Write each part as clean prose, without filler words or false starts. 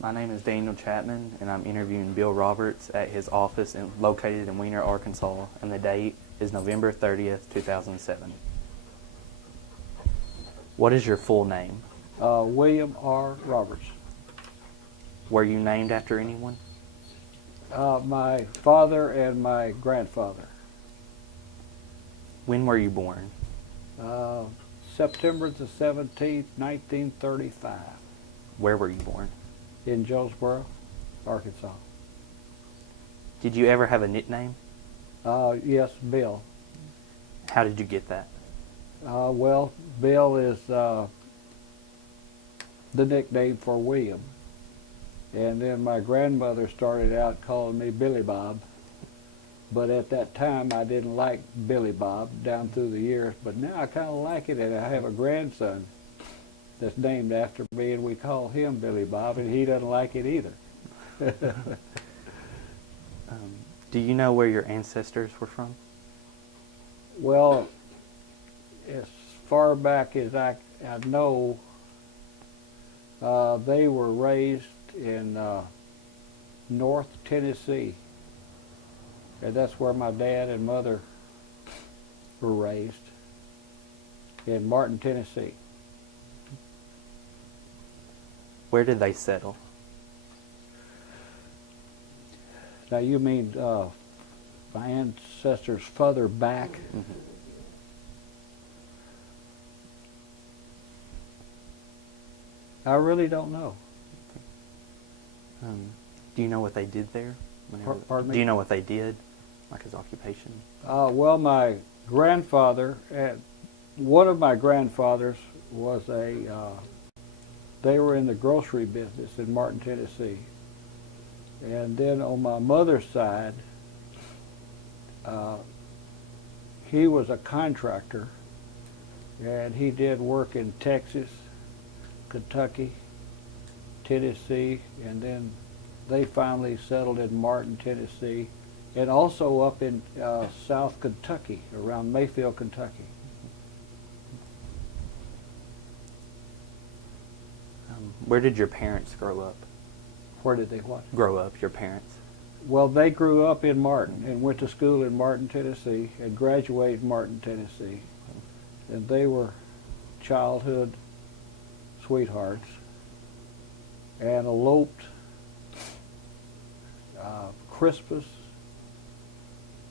My name is Daniel Chatman, and I'm interviewing Bill Roberts at his office located in Weiner, Arkansas, and the date is November 30th, 2007. What is your full name? William R. Roberts. Were you named after anyone? My father and my grandfather. When were you born? September the 17th, 1935, Where were you born? in Jonesboro, Arkansas. Did you ever have a nickname? Yes, Bill. How did you get that? Well, Bill is the nickname for William. And then my grandmother started out calling me Billy Bob. But at that time, I didn't like Billy Bob down through the years. But now I kind of like it, and I have a grandson that's named after me, and we call him Billy Bob, and he doesn't like it either. Do you know where your ancestors were from? Well, as far back as I know, they were raised in North Tennessee. And that's where my dad and mother were raised, in Martin, Tennessee. Where did they settle? Now you mean my ancestors further back? Mm-hmm. I really don't know. Do you know what they did there? Pardon me? Do you know what they did, like his occupation? Well, my grandfather, one of my grandfathers was they were in the grocery business in Martin, Tennessee. And then on my mother's side, he was a contractor, and he did work in Texas, Kentucky, Tennessee, and then they finally settled in Martin, Tennessee, and also up in South Kentucky, around Mayfield, Kentucky. Where did your parents grow up? Where did they what? Grow up, your parents? Well, they grew up in Martin and went to school in Martin, Tennessee, and graduated in Martin, Tennessee. And they were childhood sweethearts and eloped Christmas,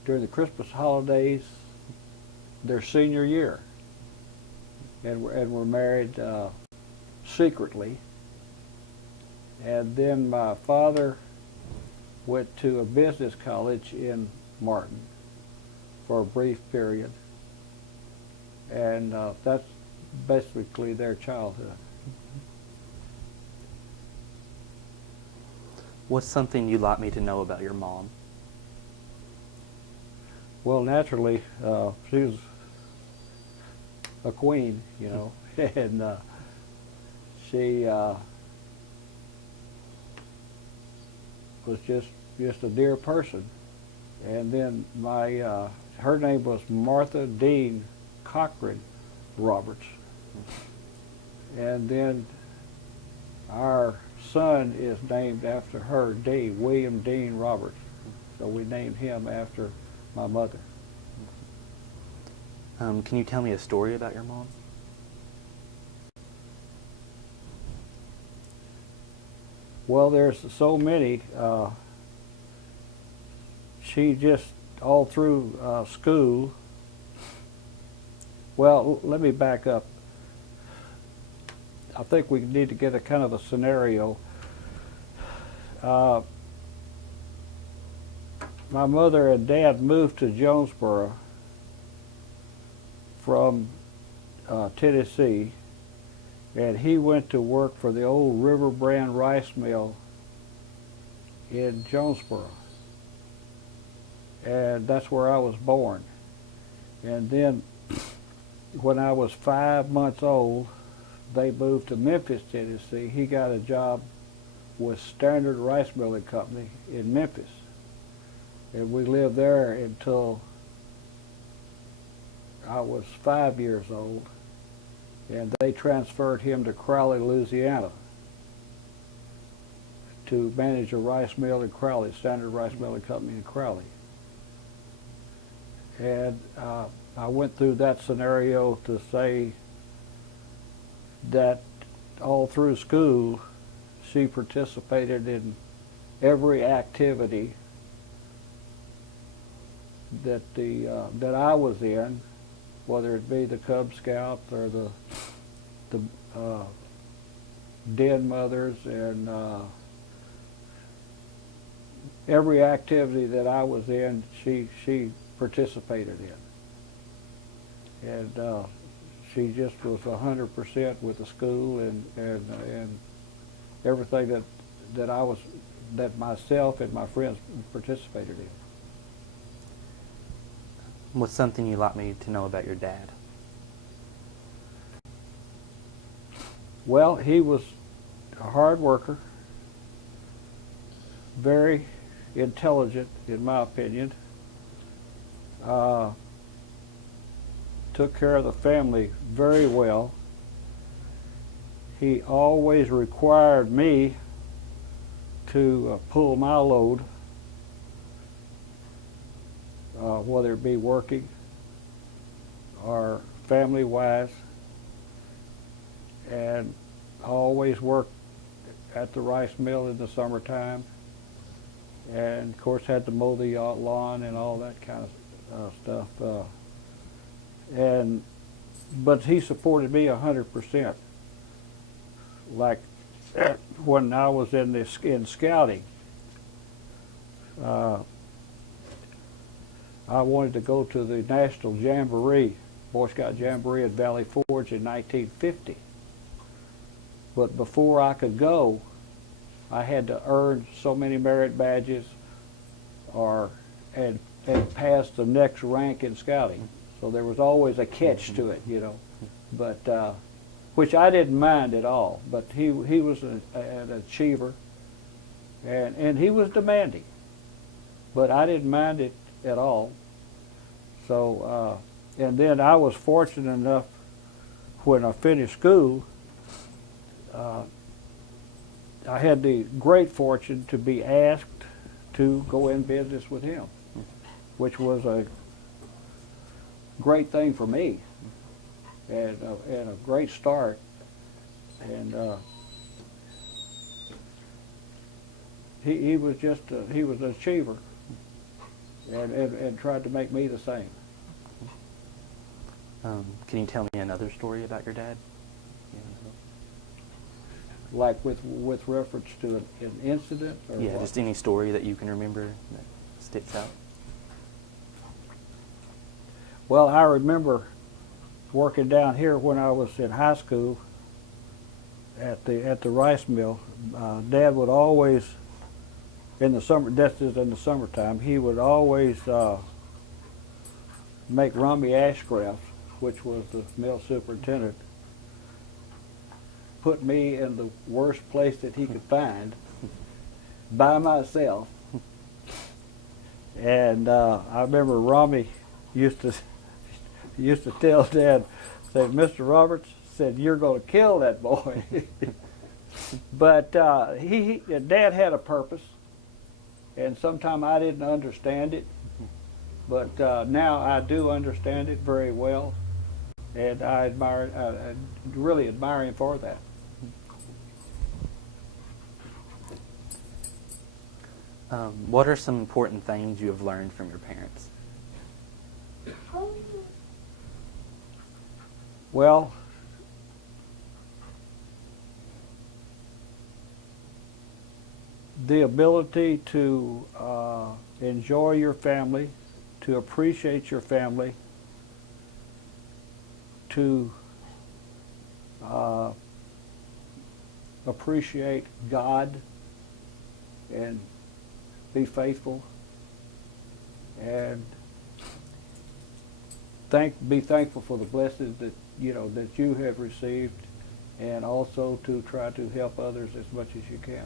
during the Christmas holidays, their senior year, and were married secretly. And then my father went to a business college in Martin for a brief period, and that's basically their childhood. What's something you'd like me to know about your mom? Well, naturally, she was a queen, you know, and she was just a dear person. And then her name was Martha Dean Cochran Roberts. And then our son is named after her, Dean, William Dean Roberts. So we named him after my mother. Can you tell me a story about your mom? Well, there's so many. She just, all through school, well, let me back up. I think we need to get a kind of a scenario. My mother and dad moved to Jonesboro from Tennessee, and he went to work for the old River Brand rice mill in Jonesboro. And that's where I was born. And then when I was 5 months old, they moved to Memphis, Tennessee. He got a job with Standard Rice Milling Company in Memphis. And we lived there until I was 5 years old. And they transferred him to Crowley, Louisiana. to manage a rice mill in Crowley, Standard Rice Milling Company in Crowley. And I went through that scenario to say that all through school, she participated in every activity that that I was in, whether it be the Cub Scouts or the Den Mothers, and every activity that I was in, she participated in, and she just was 100% with the school and everything that myself and my friends participated in. What's something you'd like me to know about your dad? Well, he was a hard worker, very intelligent, in my opinion. Took care of the family very well. He always required me to pull my load, whether it be working or family-wise, and I always worked at the rice mill in the summertime, and of course had to mow the lawn and all that kind of stuff. But he supported me 100%. Like when I was in scouting, I wanted to go to the National Jamboree, Boy Scout Jamboree at Valley Forge in 1950. But before I could go, I had to earn so many merit badges and pass the next rank in scouting. So there was always a catch to it, you know. But which I didn't mind at all. But he was an achiever, and he was demanding. But I didn't mind it at all. So, and then I was fortunate enough when I finished school, I had the great fortune to be asked to go in business with him, which was a great thing for me, and a great start. And he was just he was an achiever, and tried to make me the same. Can you tell me another story about your dad? Like with reference to an incident? Or Yeah, what? just any story that you can remember that sticks out. Well, I remember working down here when I was in high school at the rice mill. Dad would always, in the summer, this is in the summertime, he would always make Rumby Ashcraft, which was the mill superintendent, put me in the worst place that he could find by myself. And I remember Rumby used to tell Dad, say, "Mr. Roberts," said, "you're going to kill that boy." But Dad had a purpose, and sometimes I didn't understand it, but now I do understand it very well, and I really admire him for that. What are some important things you have learned from your parents? Well, the ability to enjoy your family, to appreciate your family, to appreciate God and be faithful, and be thankful for the blessings that you have received, and also to try to help others as much as you can.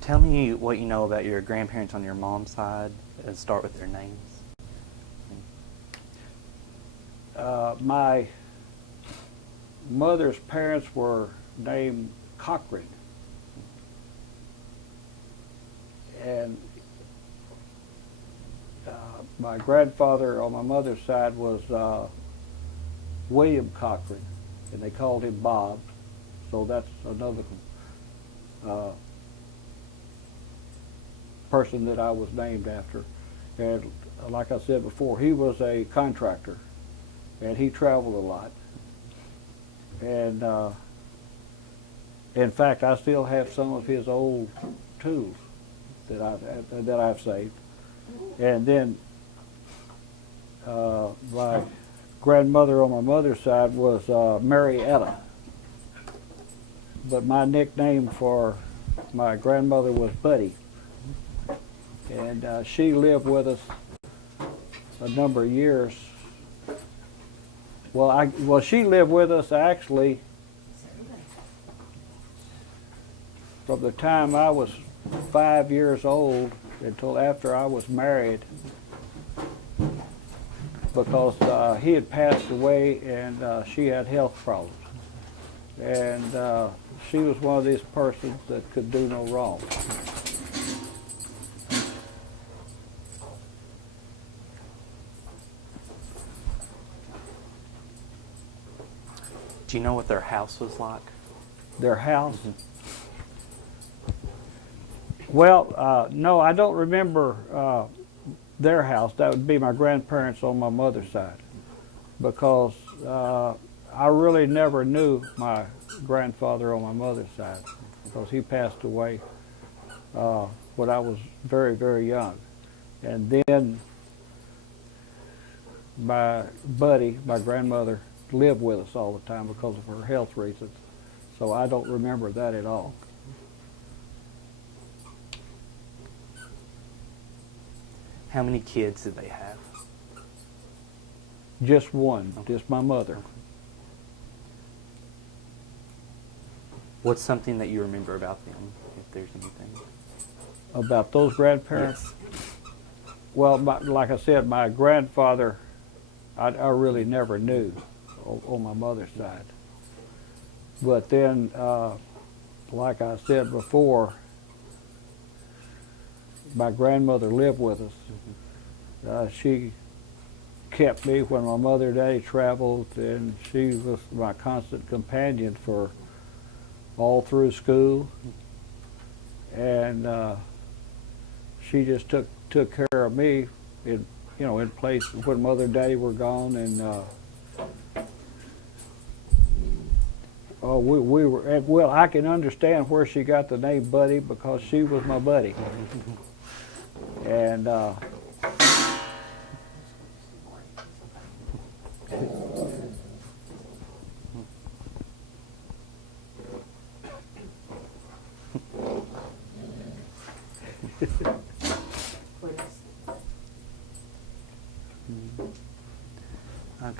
Tell me what you know about your grandparents on your mom's side, and start with their names. My mother's parents were named Cochran. And my grandfather on my mother's side was William Cochran, and they called him Bob. So that's another person that I was named after. And like I said before, he was a contractor, and he traveled a lot. And in fact, I still have some of his old tools that I've saved. And then my grandmother on my mother's side was Marietta. But my nickname for my grandmother was Buddy. And she lived with us a number of years. Well, she lived with us actually from the time I was 5 years old until after I was married, because he had passed away and she had health problems. And she was one of these persons that could do no wrong. Do you know what their house was like? Their house? Well, no, I don't remember their house. That would be my grandparents on my mother's side, because I really never knew my grandfather on my mother's side, because he passed away when I was very, very young. And then my buddy, my grandmother, lived with us all the time because of her health reasons. So I don't remember that at all. How many kids did they have? Just one, just my mother. What's something that you remember about them, if there's anything? About those grandparents? Yes. Well, like I said, my grandfather, I really never knew on my mother's side. But then, like I said before, my grandmother lived with us. She kept me when my mother and daddy traveled, and she was my constant companion for all through school. And she just took care of me in place when mother and daddy were gone. And we were, well, I can understand where she got the name Buddy, because she was my buddy. And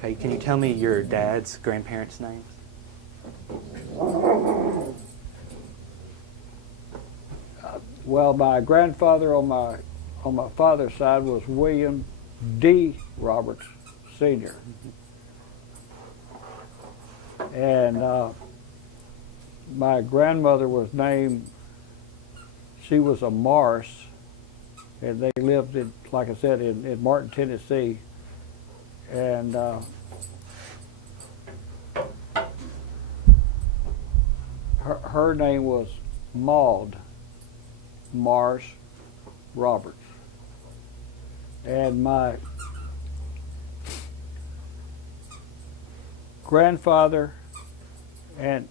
Okay, can you tell me your dad's grandparents' names? well, my grandfather on my father's side was William D. Roberts Sr. And my grandmother was named, she was a Morris, and they lived in, like I said, in Martin, Tennessee. And her name was Maud Mars Roberts. And my grandfather and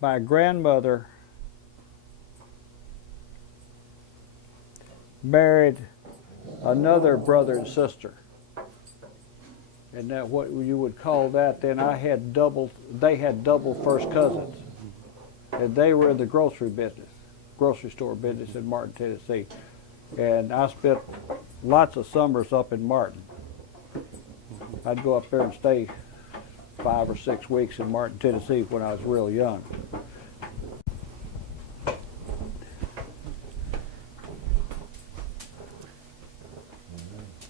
my grandmother married another brother and sister. And that, what you would call that, then they had double first cousins. And they were in the grocery store business in Martin, Tennessee. And I spent lots of summers up in Martin. I'd go up there and stay 5 or 6 weeks in Martin, Tennessee when I was real young.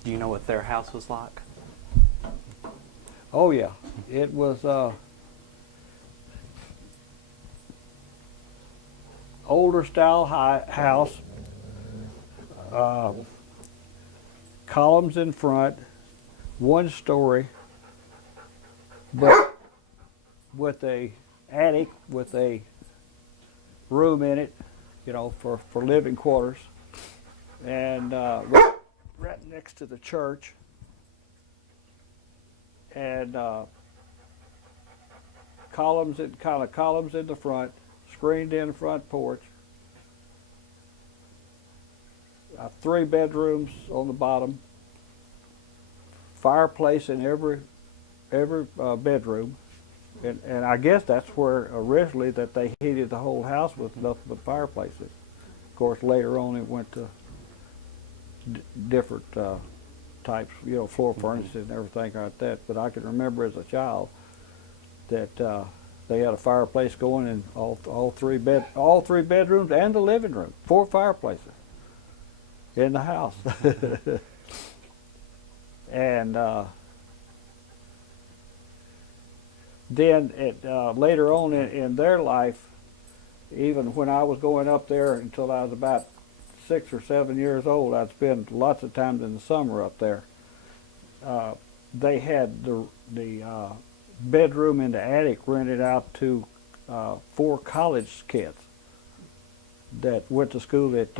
Do you know what their house was like? Oh yeah, it was older style house, uh, columns in front, one story, but with a attic with a room in it, you know, for living quarters, and right next to the church, and columns in the front, screened in front porch, 3 bedrooms on the bottom, fireplace in every bedroom, and I guess that's where originally that they heated the whole house with nothing but fireplaces. Of course, later on it went to different types, you know, floor furnaces and everything like that. But I can remember as a child that they had a fireplace going in all three bedrooms and the living room, 4 fireplaces in the house. And then later on in their life, even when I was going up there until I was about 6 or 7 years old, I'd spend lots of times in the summer up there. They had the bedroom in the attic rented out to 4 college kids that went to school at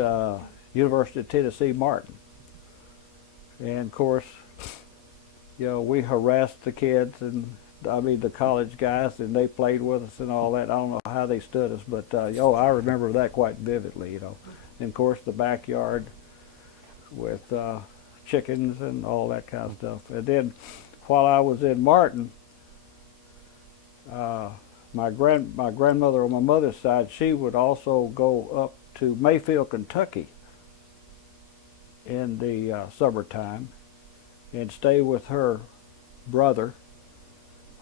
University of Tennessee, Martin. And of course, you know, we harassed the kids, and I mean the college guys, and they played with us and all that. I don't know how they stood us, but I remember that quite vividly, you know. And of course the backyard with chickens and all that kind of stuff. And then while I was in Martin, my grandmother on my mother's side, she would also go up to Mayfield, Kentucky in the summertime and stay with her brother,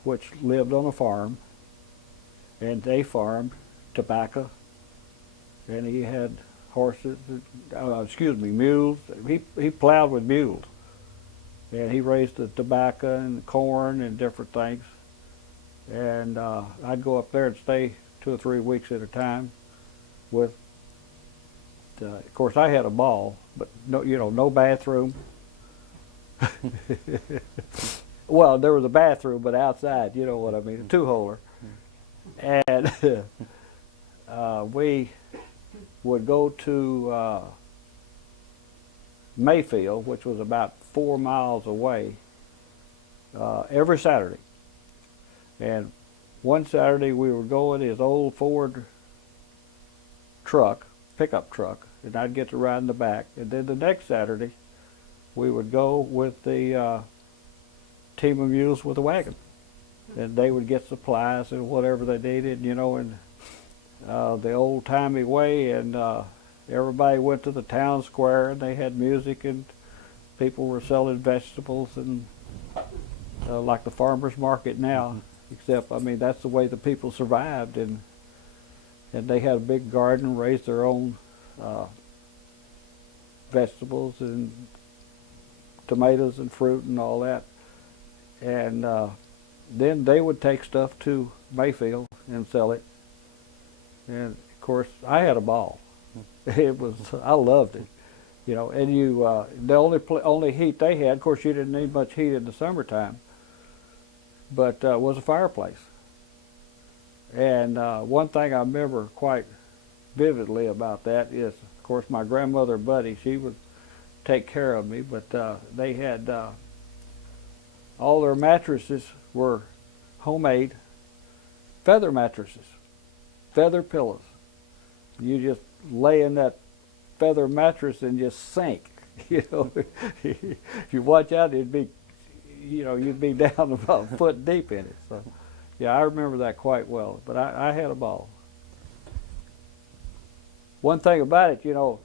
which lived on a farm, and they farmed tobacco, and he had horses, mules. He plowed with mules, and he raised the tobacco and corn and different things. And I'd go up there and stay 2 or 3 weeks at a time with. Of course, I had a ball, but no bathroom. Well, there was a bathroom, but outside, you know what I mean, a 2-holer. And we would go to Mayfield, which was about 4 miles away, every Saturday. And one Saturday we would go in his old Ford truck, pickup truck, and I'd get to ride in the back. And then the next Saturday we would go with the team of mules with a wagon, and they would get supplies and whatever they needed, you know, in the old-timey way. And everybody went to the town square, and they had music, and people were selling vegetables, and like the farmers market now, except I mean that's the way the people survived, and they had a big garden, raised their own vegetables and tomatoes and fruit and all that. And then they would take stuff to Mayfield and sell it. And of course, I had a ball. I loved it, you know. And the only heat they had, of course, you didn't need much heat in the summertime, but was a fireplace. And one thing I remember quite vividly about that is, of course, my grandmother Buddy, she would take care of me, but they had all their mattresses were homemade feather mattresses, feather pillows. You just lay in that feather mattress and just sink. You know, if you watch out, you'd be down about a foot deep in it. So, yeah, I remember that quite well. But I had a ball. One thing about it, you know,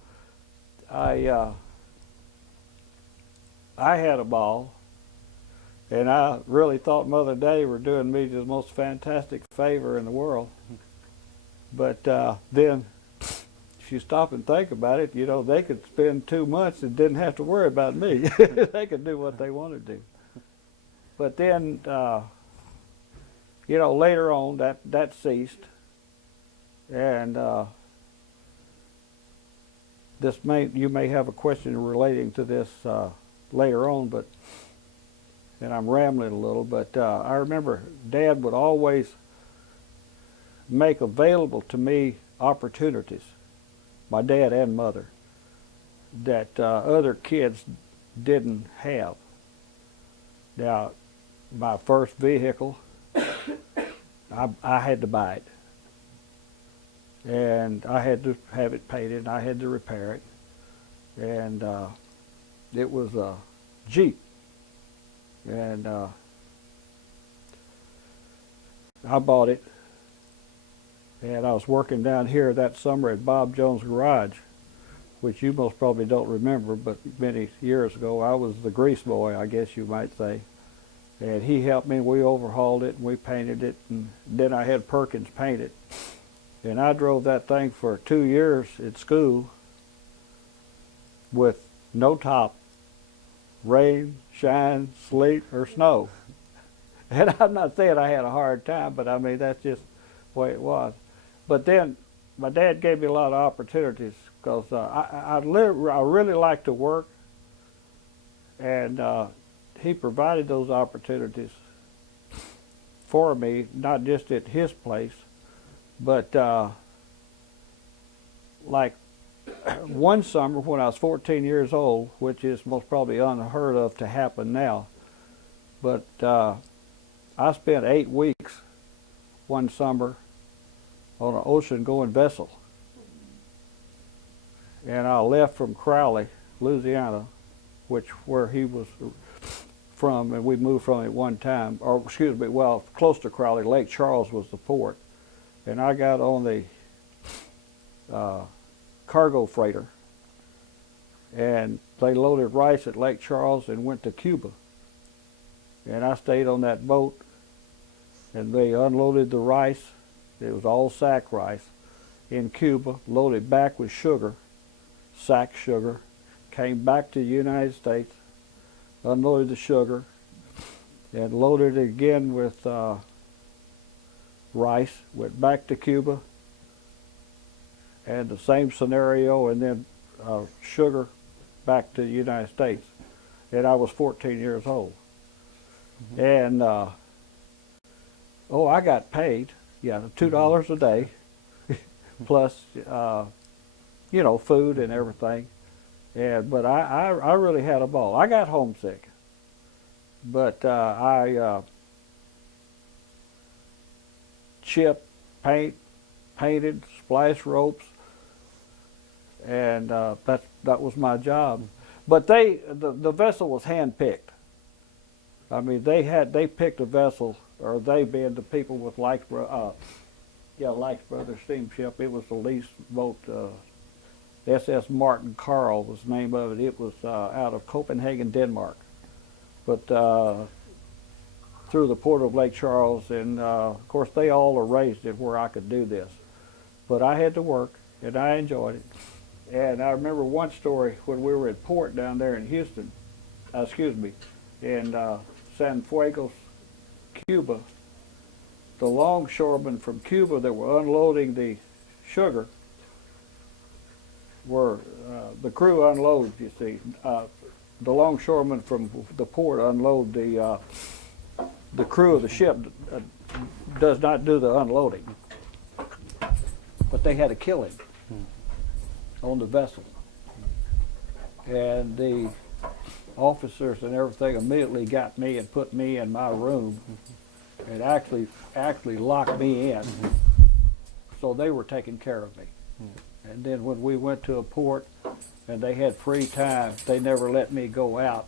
I had a ball, and I really thought Mother and Daddy were doing me the most fantastic favor in the world. But then, if you stop and think about it, you know, they could spend 2 months and didn't have to worry about me. They could do what they wanted to do. but then, you know, later on that ceased, and you may have a question relating to this later on, but and I'm rambling a little, but I remember Dad would always make available to me opportunities, my dad and mother, that other kids didn't have. Now, my first vehicle, I had to buy it. And I had to have it painted, and I had to repair it. And it was a Jeep. And I bought it. And I was working down here that summer at Bob Jones' garage, which you most probably don't remember, but many years ago I was the grease boy, I guess you might say. And he helped me. We overhauled it and we painted it, and then I had Perkins paint it. And I drove that thing for 2 years at school with no top, rain, shine, sleet, or snow. And I'm not saying I had a hard time, but I mean, that's just the way it was. But then my dad gave me a lot of opportunities because I really like to work, and he provided those opportunities for me, not just at his place, but like one summer when I was 14 years old, which is most probably unheard of to happen now, but I spent 8 weeks one summer on an ocean-going vessel. And I left from Crowley, Louisiana, where he was from, and we moved from at one time, or excuse me, well, close to Crowley. Lake Charles was the port. And I got on the cargo freighter, and they loaded rice at Lake Charles and went to Cuba. And I stayed on that boat, and they unloaded the rice. It was all sack rice in Cuba, loaded back with sugar, sack sugar, came back to the United States, unloaded the sugar, and loaded it again with rice, went back to Cuba, and the same scenario, and then sugar back to the United States. And I was 14 years old. Mm-hmm. And, I got paid, $2 a day, plus, food and everything. But I really had a ball. I got homesick, but I chipped, painted, spliced ropes, and that was my job. But the vessel was hand-picked. I mean, they picked a vessel, or they being the people with Lykes Brothers Steamship. It was the lease boat. SS Martin Carl was the name of it. It was out of Copenhagen, Denmark, but through the port of Lake Charles, and of course they all arranged it where I could do this. But I had to work, and I enjoyed it. And I remember one story when we were at port down there in Houston, in San Fuegos, Cuba. The longshoremen from Cuba that were unloading the sugar were, the crew unloads, you see. The longshoremen from the port unload the crew of the ship does not do the unloading. But they had to kill him on the vessel. And the officers and everything immediately got me and put me in my room and actually locked me in. So they were taking care of me. And then when we went to a port and they had free time, they never let me go out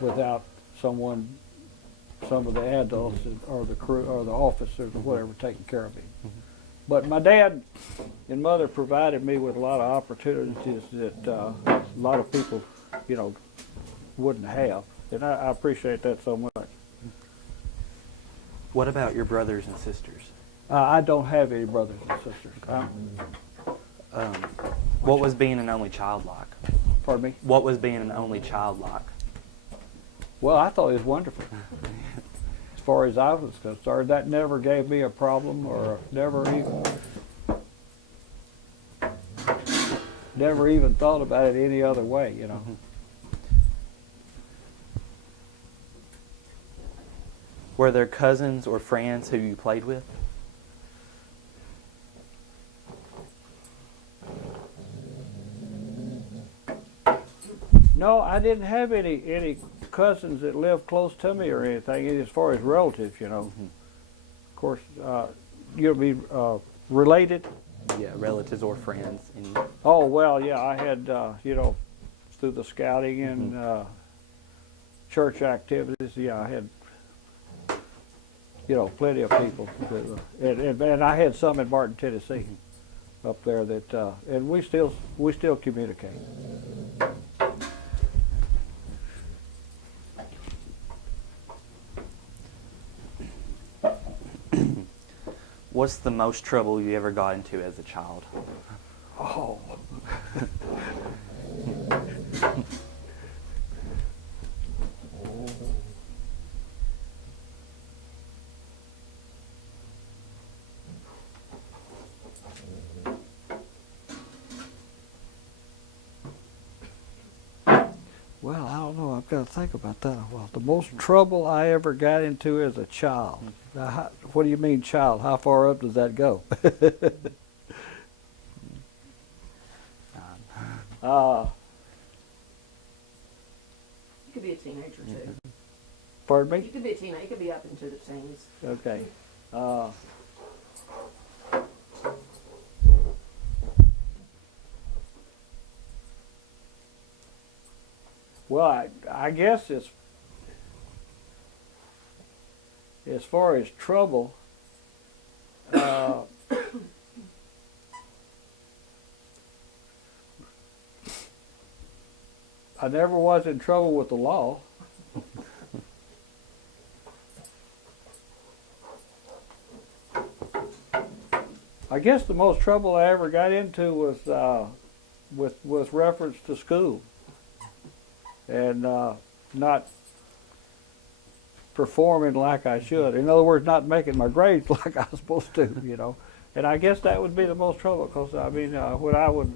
without some of the adults or the crew or the officers or whatever taking care of me. But my dad and mother provided me with a lot of opportunities that a lot of people, wouldn't have. And I appreciate that so much. What about your brothers and sisters? I don't have any brothers and sisters. What was being an only child like? Pardon me? What was being an only child like? Well, I thought it was wonderful. As far as I was concerned, that never gave me a problem, or never even thought about it any other way, you know. Were there cousins or friends who you played with? No, I didn't have any cousins that lived close to me or anything, as far as relatives, you know. Of course, you'll be related. Yeah, relatives or friends. Oh, well, yeah, I had, you know, through the scouting and church activities, yeah, I had, you know, plenty of people. And I had some in Martin, Tennessee, up there that, and we still communicate. What's the most trouble you ever got into as a child? Oh. Well, I don't know. I've got to think about that a while. The most trouble I ever got into as a child. Now, what do you mean, child? How far up does that go? You could be a teenager too. Pardon You me? could be a teenager. You could be up into the teens. Okay. Well, I guess it's, as far as trouble, I never was in trouble with the law. I guess the most trouble I ever got into was with reference to school and not performing like I should. In other words, not making my grades like I was supposed to, you know. And I guess that would be the most trouble, because I mean, when I would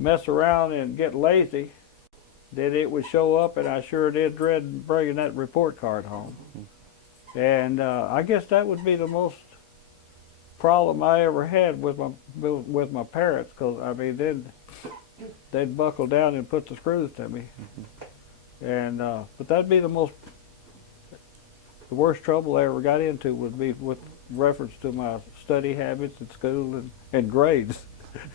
mess around and get lazy, then it would show up, and I sure did dread bringing that report card home. And I guess that would be the most problem I ever had with my parents, because I mean, they'd buckle down and put the screws to me. And but that'd be the worst trouble I ever got into, would be with reference to my study habits at school and grades.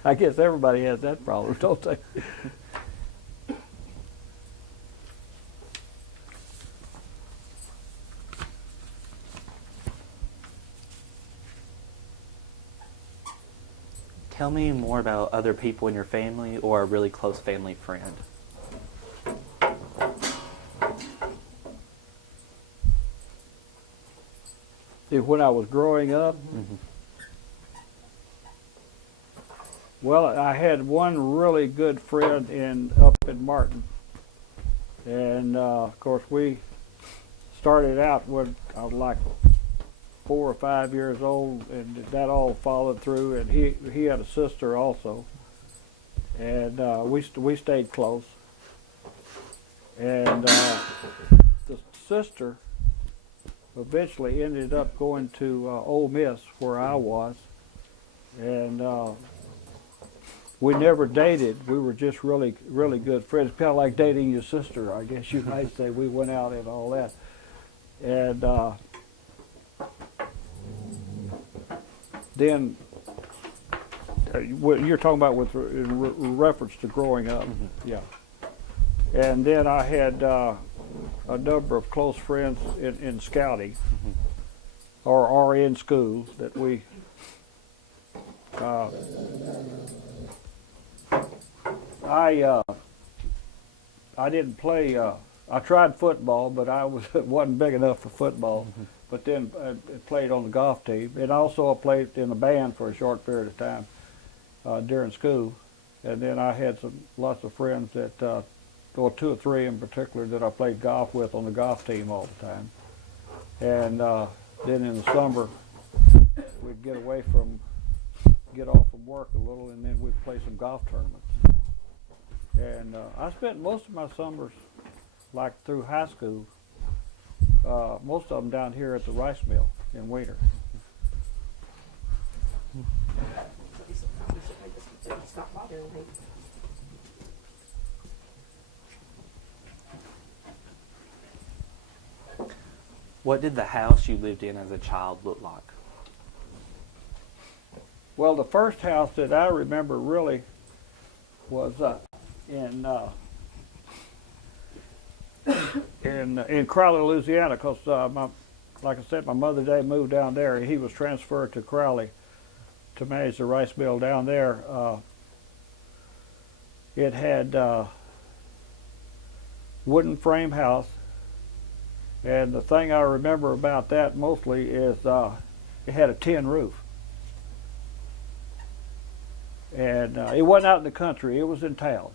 I guess everybody has that problem, don't they? Tell me more about other people in your family or a really close family friend. When I was growing up, well, I had one really good friend up in Martin, and of course we started out when I was like 4 or 5 years old, and that all followed through. And he had a sister also, and we stayed close. And the sister eventually ended up going to Ole Miss, where I was, and we never dated. We were just really, really good friends, kind of like dating your sister, I guess you might say. We went out and all that, and then what you're talking about in reference to growing up, yeah. And then I had a number of close friends in scouting, or in school, that we I didn't play. I tried football, but I wasn't big enough for football. But then I played on the golf team, and also I played in a band for a short period of time during school. And then I had lots of friends that or two or three in particular that I played golf with on the golf team all the time. And then in the summer, we'd get off from work a little, and then we'd play some golf tournaments. And I spent most of my summers, like through high school, most of them down here at the rice mill in Weiner. Stop bothering me. What did the house you lived in as a child look like? Well, the first house that I remember really was in Crowley, Louisiana, because like I said, my mother and dad moved down there. He was transferred to Crowley to manage the rice mill down there. It had wooden frame house, and the thing I remember about that mostly is it had a tin roof. And it wasn't out in the country, it was in town.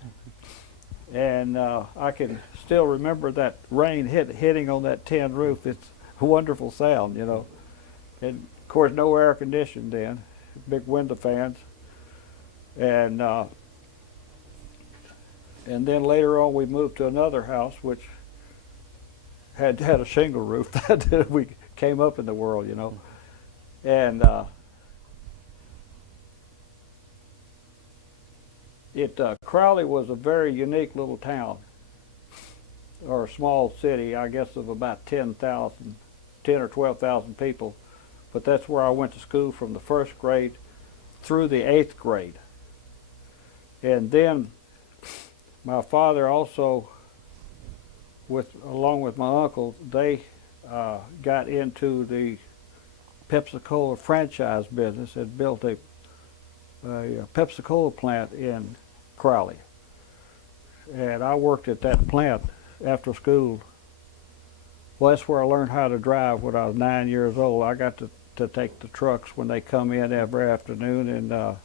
And I can still remember that rain hitting on that tin roof. It's a wonderful sound, you know. And of course, no air conditioning then, big window fans. And then later on we moved to another house which had a shingle roof. That we came up in the world, you know. And Crowley was a very unique little town, or a small city, I guess, of about 10 or 12,000 people. But that's where I went to school from the first grade through the 8th grade. And then my father also, along with my uncle, they got into the Pepsi-Cola franchise business and built a Pepsi-Cola plant in Crowley. And I worked at that plant after school. Well, that's where I learned how to drive when I was 9 years old. I got to take the trucks when they come in every afternoon and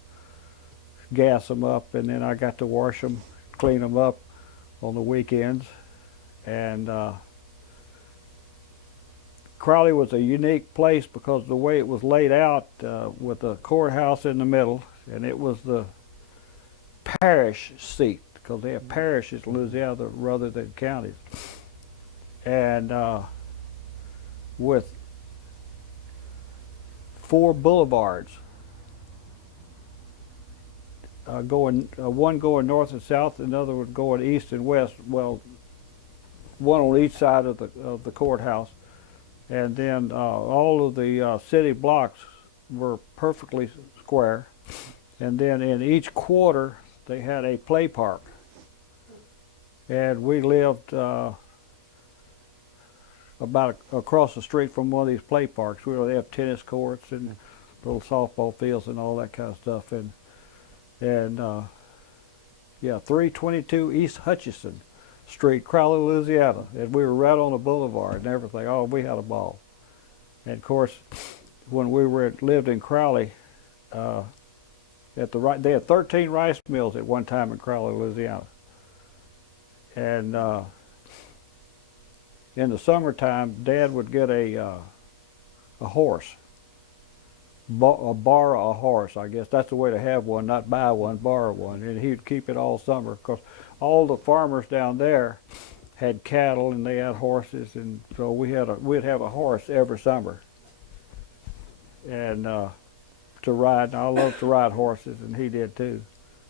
gas them up, and then I got to wash them, clean them up on the weekends. And Crowley was a unique place because of the way it was laid out, with the courthouse in the middle, and it was the parish seat, because they have parishes in Louisiana rather than counties. And with 4 boulevards, one going north and south, another one going east and west. Well, one on each side of the courthouse, and then all of the city blocks were perfectly square. And then in each quarter, they had a play park. And we lived about across the street from one of these play parks. We would have tennis courts and little softball fields and all that kind of stuff. And yeah, 322 East Hutchison Street, Crowley, Louisiana. And we were right on the boulevard and everything. Oh, we had a ball. And of course, when we lived in Crowley, they had 13 rice mills at one time in Crowley, Louisiana. And in the summertime, Dad would get a horse, borrow a horse. I guess that's the way to have one, not buy one, borrow one. And he'd keep it all summer, because all the farmers down there had cattle and they had horses, and so we'd have a horse every summer. And to ride, and I loved to ride horses, and he did too.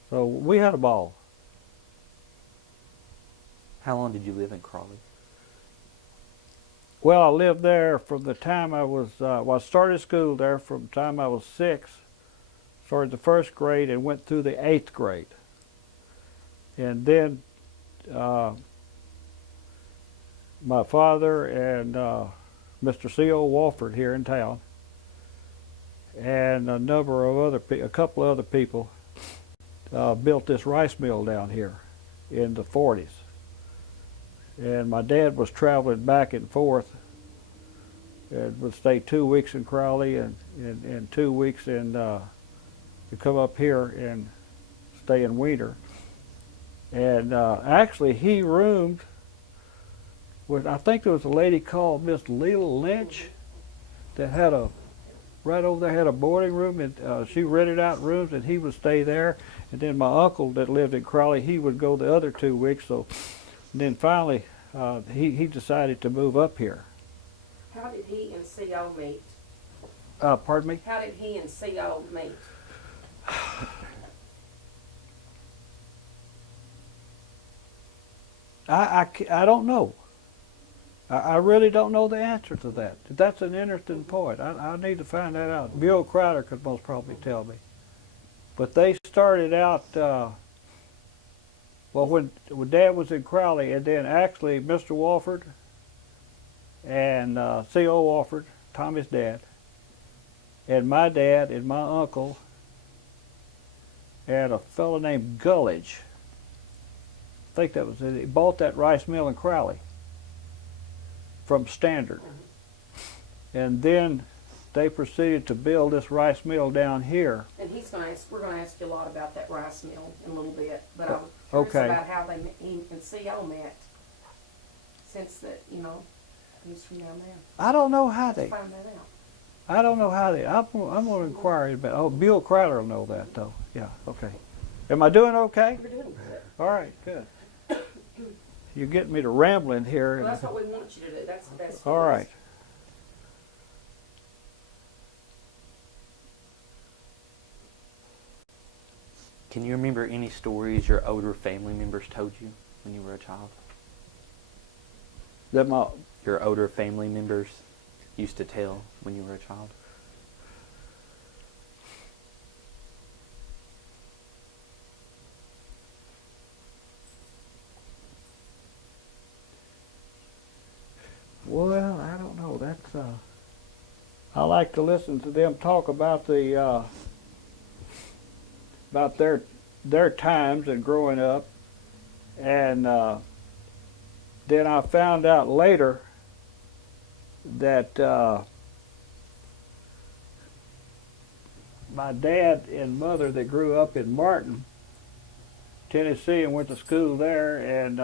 So we had a ball. How long did you live in Crowley? Well, I lived there from the time I was, I started school there from the time I was 6, started the 1st grade and went through the 8th grade. And then my father and Mr. C.O. Walford here in town, and a couple of other people built this rice mill down here in the 40s. And my dad was traveling back and forth, and would stay 2 weeks in Crowley and 2 weeks to come up here and stay in Weiner. And actually, he roomed with, I think there was a lady called Miss Leela Lynch that had a, right over there had a boarding room, and she rented out rooms, and he would stay there. And then my uncle that lived in Crowley, he would go the other 2 weeks. So, and then finally, he decided to move up here. How did he and C.O. meet? Pardon me? How did he and C.O. meet? I don't know. I really don't know the answer to that. That's an interesting point. I need to find that out. Bill Crowder could most probably tell me. But they started out, well, when Dad was in Crowley, and then actually Mr. Walford and C.O. Walford, Tommy's dad, and my dad and my uncle and a fellow named Gullidge, I think that was it. He bought that rice mill in Crowley from Standard. And then they proceeded to build this rice mill down here. And we're going to ask you a lot about that rice mill in a little bit. But I'm curious Okay. about how he and C.O. met. Since that, he's from down there. I don't know how Let's they. find that out. I don't know how they. I'm going to inquire about. Oh, Bill Crowder will know that though. Yeah. Okay. Am I doing okay? You're doing good. All right. Good. You're getting me to rambling here. Well, that's what we want you to do. That's the best. All right. Can you remember any stories your older family members told you when you were a child? That my Your older family members used to tell when you were a child? Well, I don't know. That's I like to listen to them talk about the about their times and growing up, and then I found out later that my dad and mother that grew up in Martin, Tennessee, and went to school there, and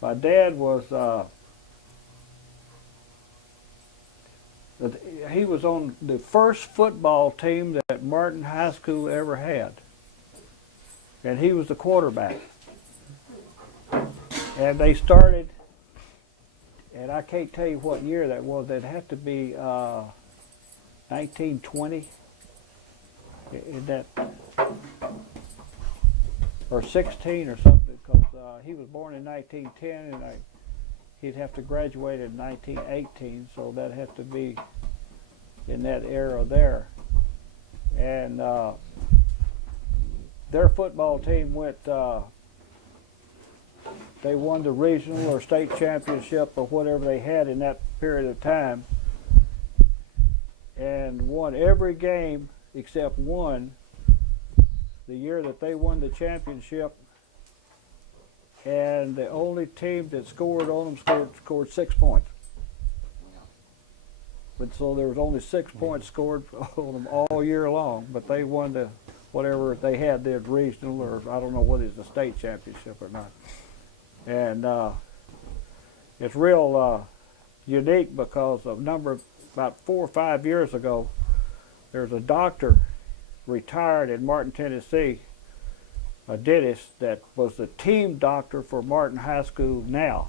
my dad was he was on the first football team that Martin High School ever had, and he was the quarterback. And they started, and I can't tell you what year that was. It had to be 1920, in that, or 16 or something, because he was born in 1910, and he'd have to graduate in 1918, so that had to be in that era there. And their football team went, they won the regional or state championship or whatever they had in that period of time, and won every game except one the year that they won the championship. And the only team that scored on them scored 6 points. But so there was only 6 points scored on them all year long. But they won the whatever they had, the regional, or I don't know what is the state championship or not. And it's real unique because about 4 or 5 years ago, there's a doctor retired in Martin, Tennessee, a dentist that was the team doctor for Martin High School now.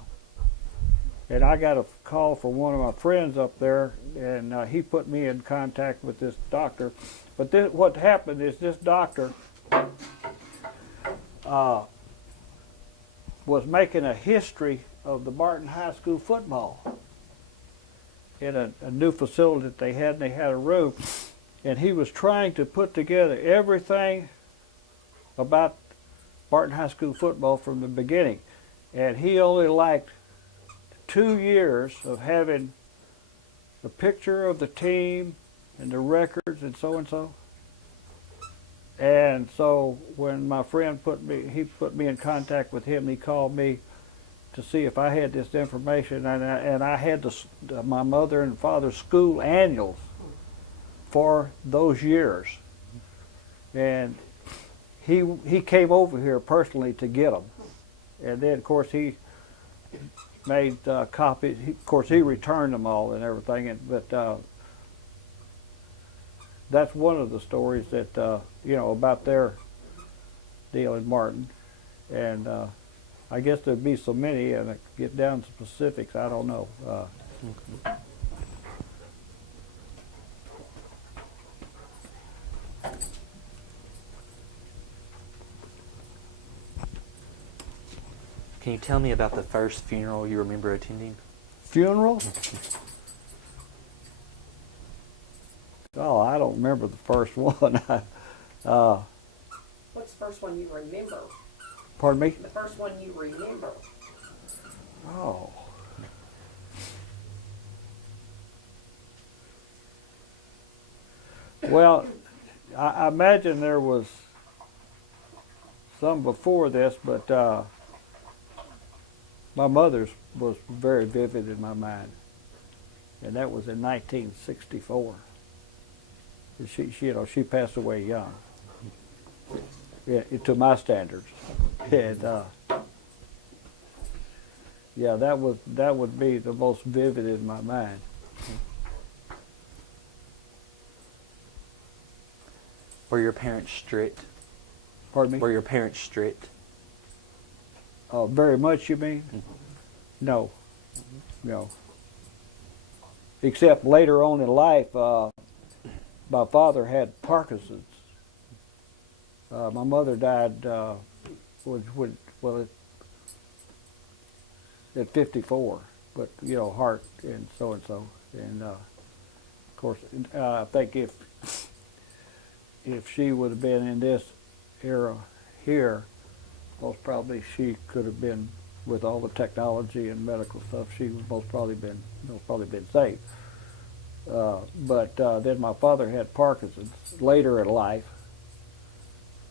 And I got a call from one of my friends up there, and he put me in contact with this doctor. But what happened is this doctor was making a history of the Martin High School football in a new facility that they had, and they had a room. And he was trying to put together everything about Martin High School football from the beginning. And he only liked 2 years of having the picture of the team and the records and so and so. And so when my friend put me in contact with him, he called me to see if I had this information, and I had my mother and father's school annuals for those years. And he came over here personally to get them, and then of course he made copies. Of course he returned them all and everything. But that's one of the stories that about their deal in Martin, and I guess there'd be so many, and get down to specifics, I don't know. Can you tell me about the first funeral you remember attending? Funeral? Oh, I don't remember the first one. What's the first one you remember? Pardon me? The first one you remember. Oh. Well, I imagine there was some before this, but my mother's was very vivid in my mind, and that was in 1964. She passed away young, yeah, to my standards, and yeah, that would be the most vivid in my mind. Were your parents strict? Pardon me? Were your parents strict? Very much, you mean? Mm-hmm. No. No. Except later on in life, my father had Parkinson's. My mother died at 54, but heart and so. And of course, I think if she would have been in this era here, most probably she could have been, with all the technology and medical stuff, she would most probably been saved. But then my father had Parkinson's later in life,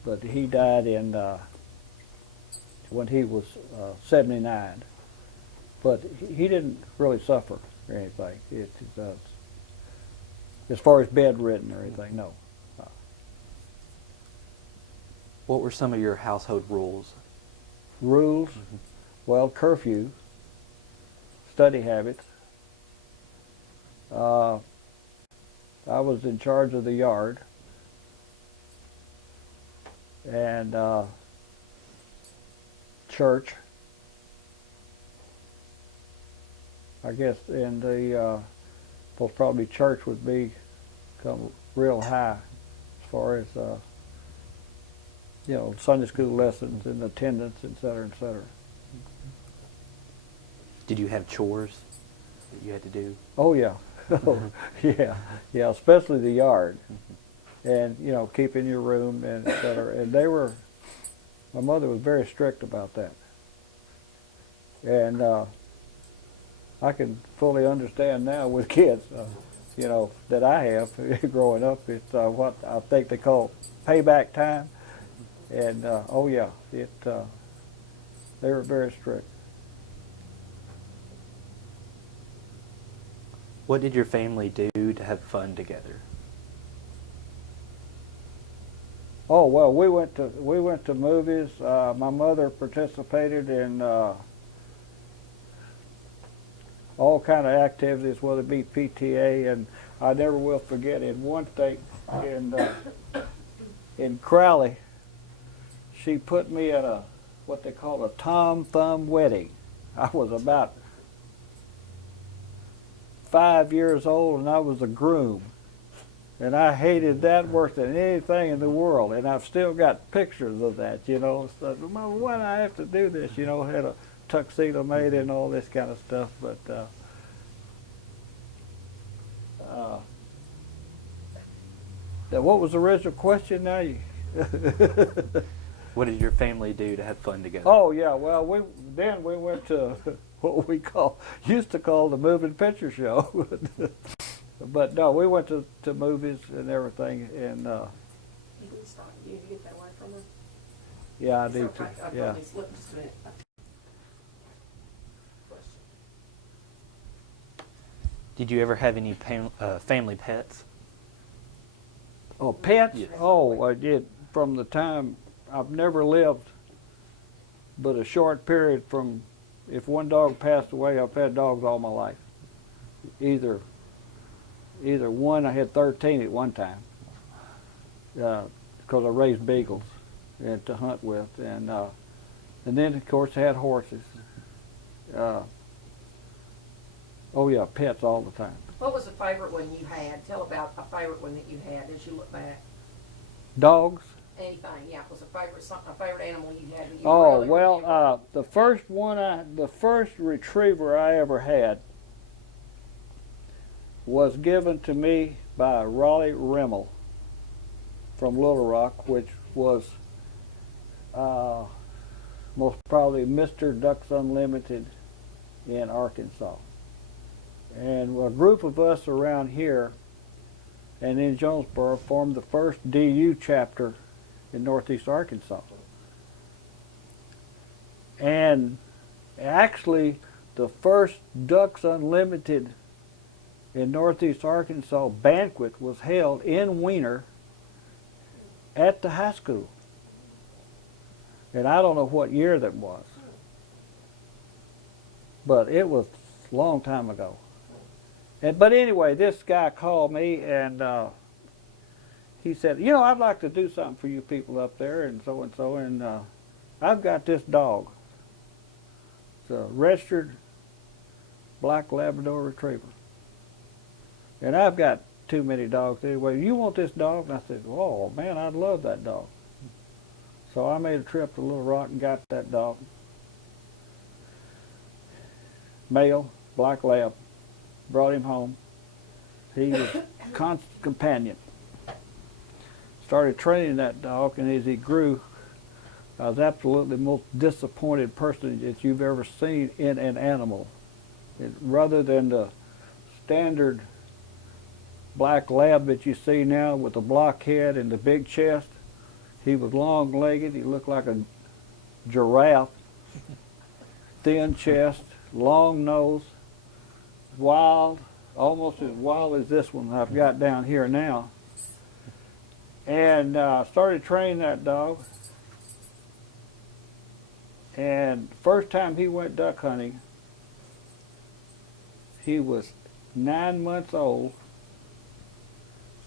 but he died when he was 79. But he didn't really suffer or anything. As far as bedridden or anything, no. What were some of your household rules? Rules? Mm-hmm. Well, curfew, study habits. I was in charge of the yard, and church. I guess in the most probably church would come real high as far as Sunday school lessons and attendance, et cetera, et cetera. Did you have chores that you had to do? Oh yeah, yeah, especially the yard, and keeping your room and et cetera. And my mother was very strict about that, and I can fully understand now with kids, that I have growing up. It's what I think they call payback time. And oh yeah, they were very strict. What did your family do to have fun together? Oh well, we went to movies. My mother participated in all kind of activities, whether it be PTA, and I never will forget in one thing in Crowley. She put me at what they call a Tom Thumb wedding. I was about 5 years old, and I was a groom. And I hated that worse than anything in the world. And I've still got pictures of that, So, Mama, why do I have to do this? I had a tuxedo made and all this kind of stuff. But what was the original question now? What did your family do to have fun together? Oh yeah, well we went to what we used to call the moving picture show, but no, we went to movies and everything, and You can stop. You need to get that away from her. yeah, I It's do okay. too. Yeah. Look, just a minute. Did you ever have any family pets? Oh, pets? Yes. Oh, I did from the time I've never lived but a short period from, if one dog passed away, I've had dogs all my life. Either one, I had 13 at one time, because I raised beagles and to hunt with, and then of course I had horses. Oh yeah, pets all the time. What was the favorite one you had? Tell about a favorite one that you had as you look back. Dogs? Anything, yeah. Was a favorite animal you had that you Oh really well, remember? the first retriever I ever had was given to me by Raleigh Rimmel from Little Rock, which was most probably Mr. Ducks Unlimited in Arkansas. And a group of us around here and in Jonesboro formed the first DU chapter in Northeast Arkansas. And actually, the first Ducks Unlimited in Northeast Arkansas banquet was held in Weiner at the high school. And I don't know what year that was, but it was a long time ago. But anyway, this guy called me and he said, you know, I'd like to do something for you people up there and so, and I've got this dog. It's a registered black Labrador Retriever. And I've got too many dogs anyway. You want this dog? And I said, oh man, I'd love that dog. So I made a trip to Little Rock and got that dog. Male, black lab. Brought him home. He was a constant companion. Started training that dog, and as he grew, I was absolutely the most disappointed person that you've ever seen in an animal. Rather than the standard black lab that you see now with the block head and the big chest, he was long-legged. He looked like a giraffe. Thin chest, long nose, wild, almost as wild as this one I've got down here now. And started training that dog. And first time he went duck hunting, he was 9 months old.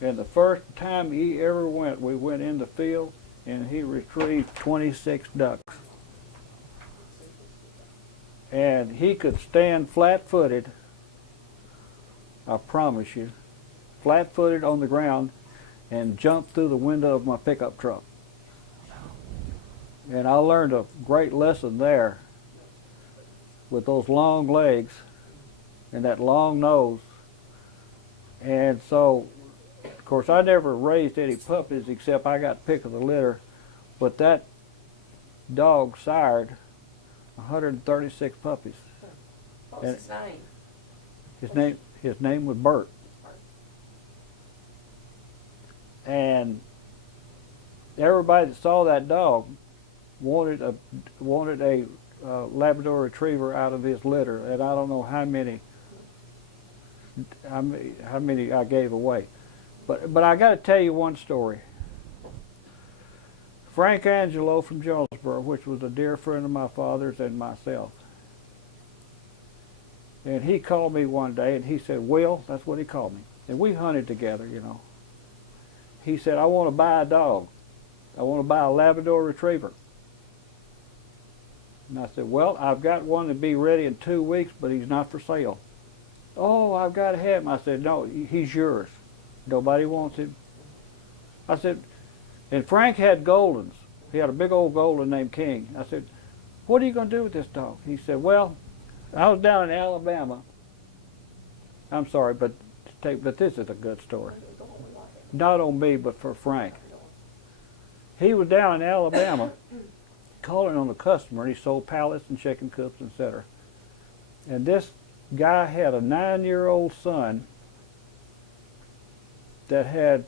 And the first time he ever went, we went in the field and he retrieved 26 ducks. And he could stand flat-footed, I promise you, flat-footed on the ground and jump through the window of my pickup truck. And I learned a great lesson there with those long legs and that long nose. And so, of course, I never raised any puppies except I got pick of the litter, but that dog sired 136 puppies. What was his name? His name was Bert. And everybody that saw that dog wanted a Labrador Retriever out of his litter, and I don't know how many I gave away. But I got to tell you one story. Frank Angelo from Jonesboro, which was a dear friend of my father's and myself. And he called me one day and he said, Will, that's what he called me. And we hunted together, you know. He said, I want to buy a dog. I want to buy a Labrador Retriever. And I said, well, I've got one to be ready in 2 weeks, but he's not for sale. Oh, I've got to have him. I said, no, he's yours. Nobody wants him. I said, and Frank had Goldens. He had a big old Golden named King. I said, what are you going to do with this dog? He said, well, I was down in Alabama. I'm sorry, but this is a good story. Not on me, but for Frank. He was down in Alabama calling on a customer, and he sold pallets and chicken coops, etc. And this guy had a 9-year-old son that had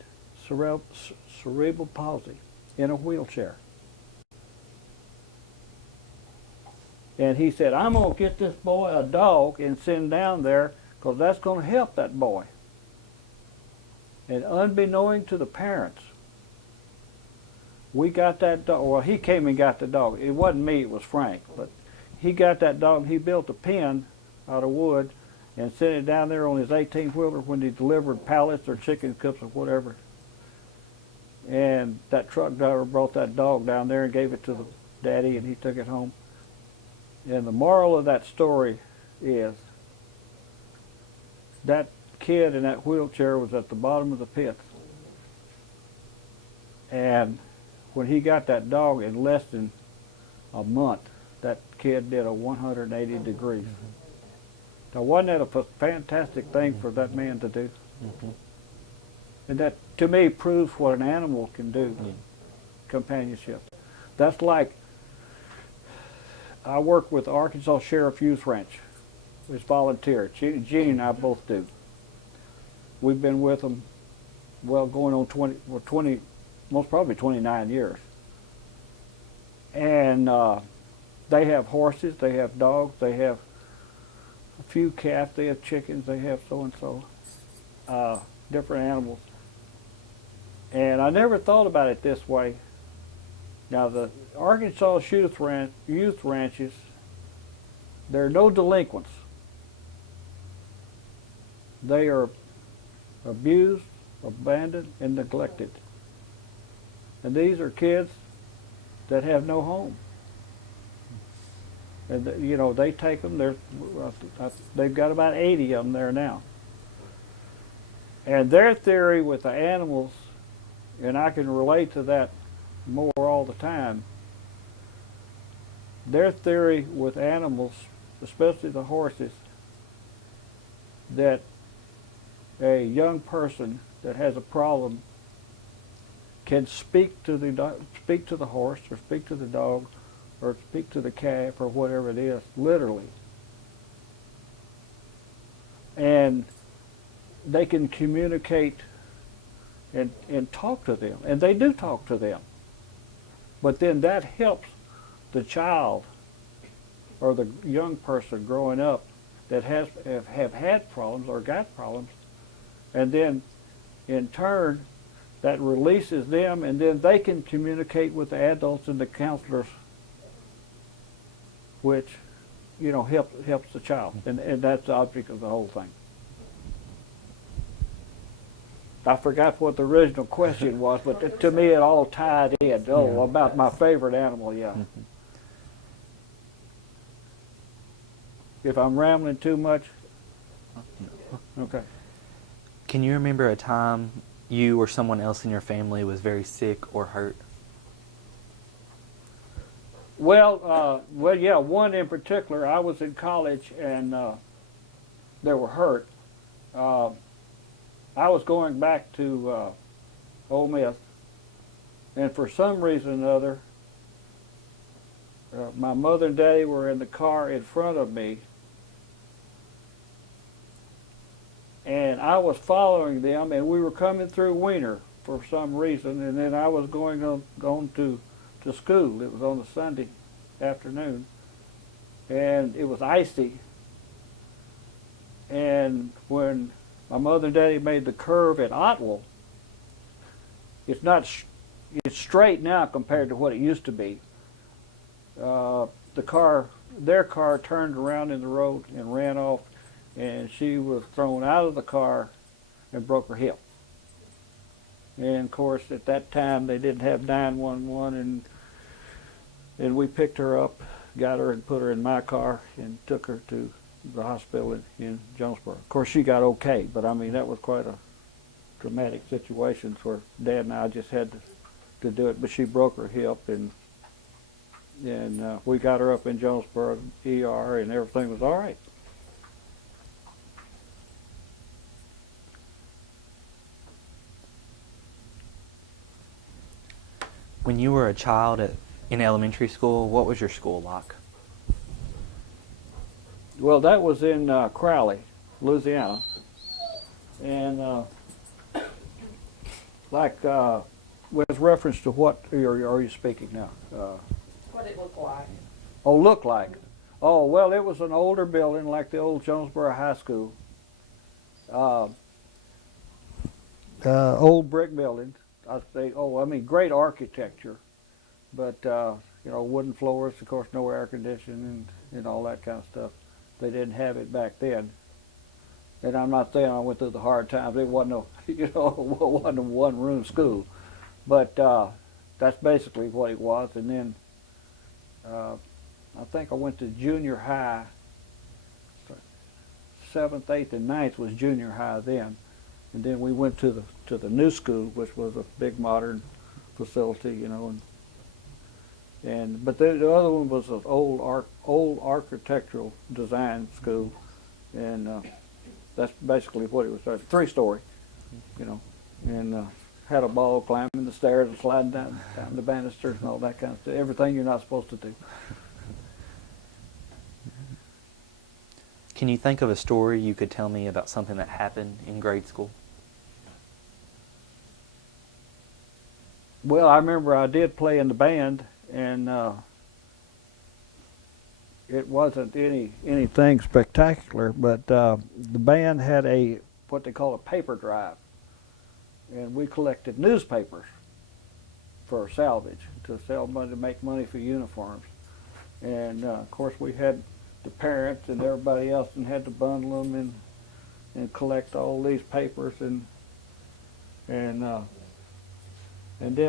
cerebral palsy in a wheelchair. And he said, I'm going to get this boy a dog and send him down there because that's going to help that boy. And unbeknown to the parents, we got that dog. Well, he came and got the dog. It wasn't me, it was Frank. But he got that dog, and he built a pen out of wood and sent it down there on his 18-wheeler when he delivered pallets or chicken cups or whatever. And that truck driver brought that dog down there and gave it to the daddy, and he took it home. And the moral of that story is that kid in that wheelchair was at the bottom of the pit. And when he got that dog in less than a month, that kid did a 180 degrees. Now, wasn't that a fantastic thing for that man to do? And that, to me, proves what an animal can do, companionship. That's like, I work with Arkansas Sheriff Youth Ranch. It's volunteer. Gene and I both do. We've been with them, well, going on 20, most probably 29 years. And they have horses, they have dogs, they have a few cats, they have chickens, they have so-and-so, different animals. And I never thought about it this way. Now, the Arkansas youth ranches, there are no delinquents. They are abused, abandoned, and neglected. And these are kids that have no home. And you know, they take them. They've got about 80 of them there now. And their theory with the animals, and I can relate to that more all the time, their theory with animals, especially the horses, that a young person that has a problem can speak to the horse or speak to the dog or speak to the calf or whatever it is, literally. And they can communicate and talk to them, and they do talk to them. But then that helps the child or the young person growing up that have had problems or got problems, and then in turn that releases them, and then they can communicate with the adults and the counselors, which, you know, helps the child, and that's the object of the whole thing. I forgot what the original question was, but to me it all tied in. Oh, about my favorite animal, yeah. If I'm rambling too much, okay. Can you remember a time you or someone else in your family was very sick or hurt? Well, yeah, one in particular. I was in college and they were hurt. I was going back to Ole Miss, and for some reason or other, my mother and daddy were in the car in front of me, and I was following them, and we were coming through Wiener for some reason, and then I was going to school. It was on a Sunday afternoon, and it was icy, and when my mother and daddy made the curve at Otwell, it's straight now compared to what it used to be. Their car turned around in the road and ran off, and she was thrown out of the car and broke her hip. And of course, at that time they didn't have 911, and we picked her up, got her and put her in my car and took her to the hospital in Jonesboro. Of course, she got okay, but I mean, that was quite a dramatic situation for Dad and I. Just had to do it, but she broke her hip, and we got her up in Jonesboro ER, and everything was all right. When you were a child in elementary school, what was your school like? Well, that was in Crowley, Louisiana, and with reference to what are you speaking now? What it looked like. Oh, looked like. Oh, well, it was an older building like the old Jonesboro High School. Old brick building. I mean, great architecture. but you know, wooden floors, of course, no air conditioning and all that kind of stuff. They didn't have it back then. And I'm not saying I went through the hard times. It wasn't no, you know, it wasn't a one-room school, but that's basically what it was. And then I think I went to junior high. 7th, 8th, and 9th was junior high then, and then we went to the new school, which was a big modern facility, you know, but the other one was an old architectural design school, and that's basically what it was. 3-story, you know, and had a ball climbing the stairs and sliding down the banisters and all that kind of stuff. Everything you're not supposed to do. Can you think of a story you could tell me about something that happened in grade school? Well, I remember I did play in the band, and it wasn't anything spectacular, but the band had what they call a paper drive, and we collected newspapers for salvage to sell money, to make money for uniforms. And of course we had the parents and everybody else and had to bundle them and collect all these papers, and then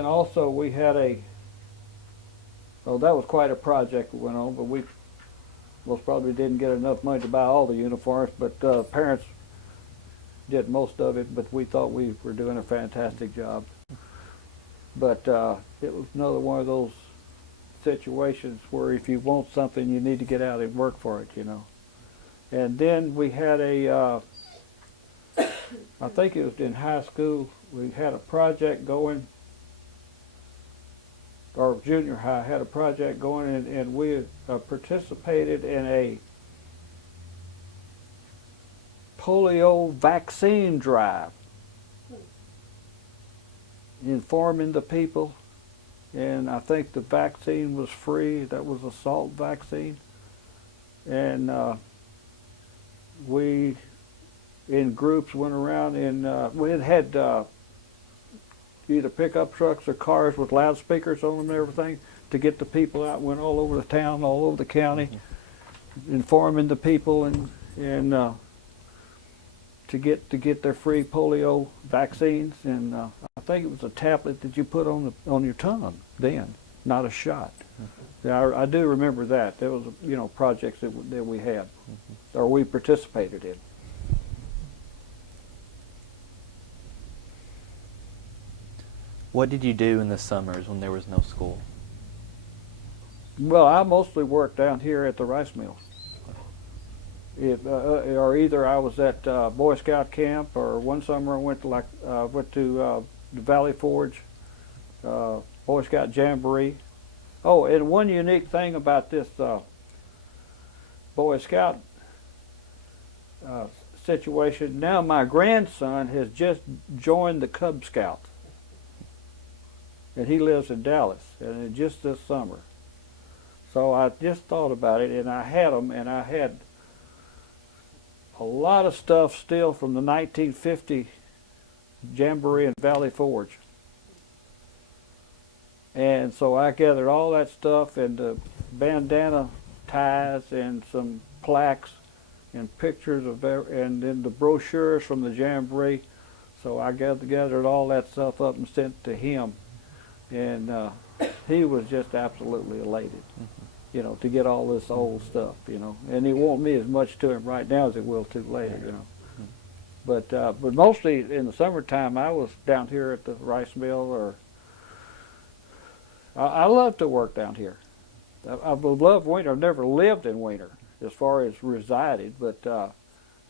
also we had that was quite a project that went on, but we most probably didn't get enough money to buy all the uniforms, but parents did most of it, but we thought we were doing a fantastic job. But it was another one of those situations where if you want something, you need to get out and work for it, you know. And then we had I think it was in high school, we had a project going, or junior high had a project going, and we participated in a polio vaccine drive, informing the people. And I think the vaccine was free. That was a salt vaccine. And we, in groups, went around, and we had either pickup trucks or cars with loudspeakers on them and everything to get the people out. Went all over the town, all over the county, informing the people and to get their free polio vaccines. And I think it was a tablet that you put on your tongue then, not a shot. Yeah, I do remember that. There was, you know, projects that we had, or we participated in. What did you do in the summers when there was no school? Well, I mostly worked down here at the rice mill. Or either I was at Boy Scout camp, or one summer I went to the Valley Forge Boy Scout Jamboree. Oh, and one unique thing about this Boy Scout situation, now my grandson has just joined the Cub Scouts, and he lives in Dallas, and just this summer. So I just thought about it, and I had them, and I had a lot of stuff still from the 1950 Jamboree in Valley Forge. And so I gathered all that stuff, and bandana ties and some plaques and pictures of, and then the brochures from the Jamboree. So I gathered all that stuff up and sent to him, and he was just absolutely elated, you know, to get all this old stuff, you know. And it won't mean as much to him right now as it will to later, you know. But mostly in the summertime, I was down here at the rice mill, or I love to work down here. I love winter. I've never lived in winter as far as resided, but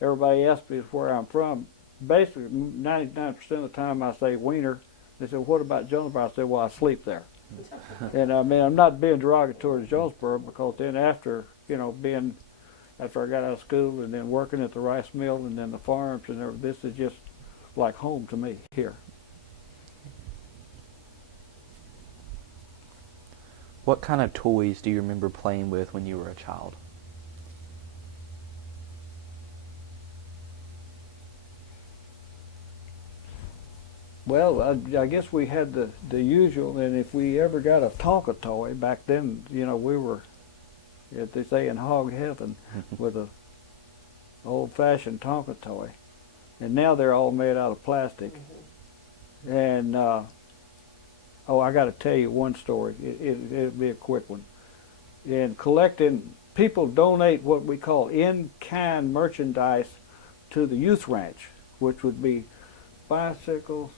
everybody asks me where I'm from. Basically, 99% of the time I say winter. They say, what about Jonesboro? I say, well, I sleep there. And I mean, I'm not being derogatory to Jonesboro, because then after, you know, after I got out of school and then working at the rice mill and then the farms and everything, this is just like home to me here. What kind of toys do you remember playing with when you were a child? Well, I guess we had the usual, and if we ever got a Tonka toy back then, you know, we were, as they say, in hog heaven with a old-fashioned Tonka toy. And now they're all made out of plastic. And oh, I got to tell you one story. It'll be a quick one. In collecting, people donate what we call in-kind merchandise to the youth ranch, which would be bicycles,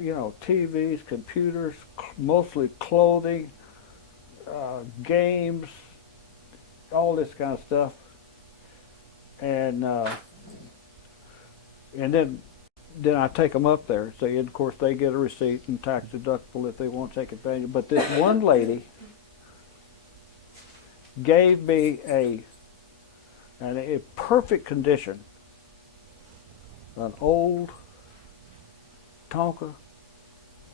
you know, TVs, computers, mostly clothing, games, all this kind of stuff. And then I take them up there. So, of course, they get a receipt and tax deductible if they want to take advantage. But this one lady gave me a perfect condition, an old Tonka,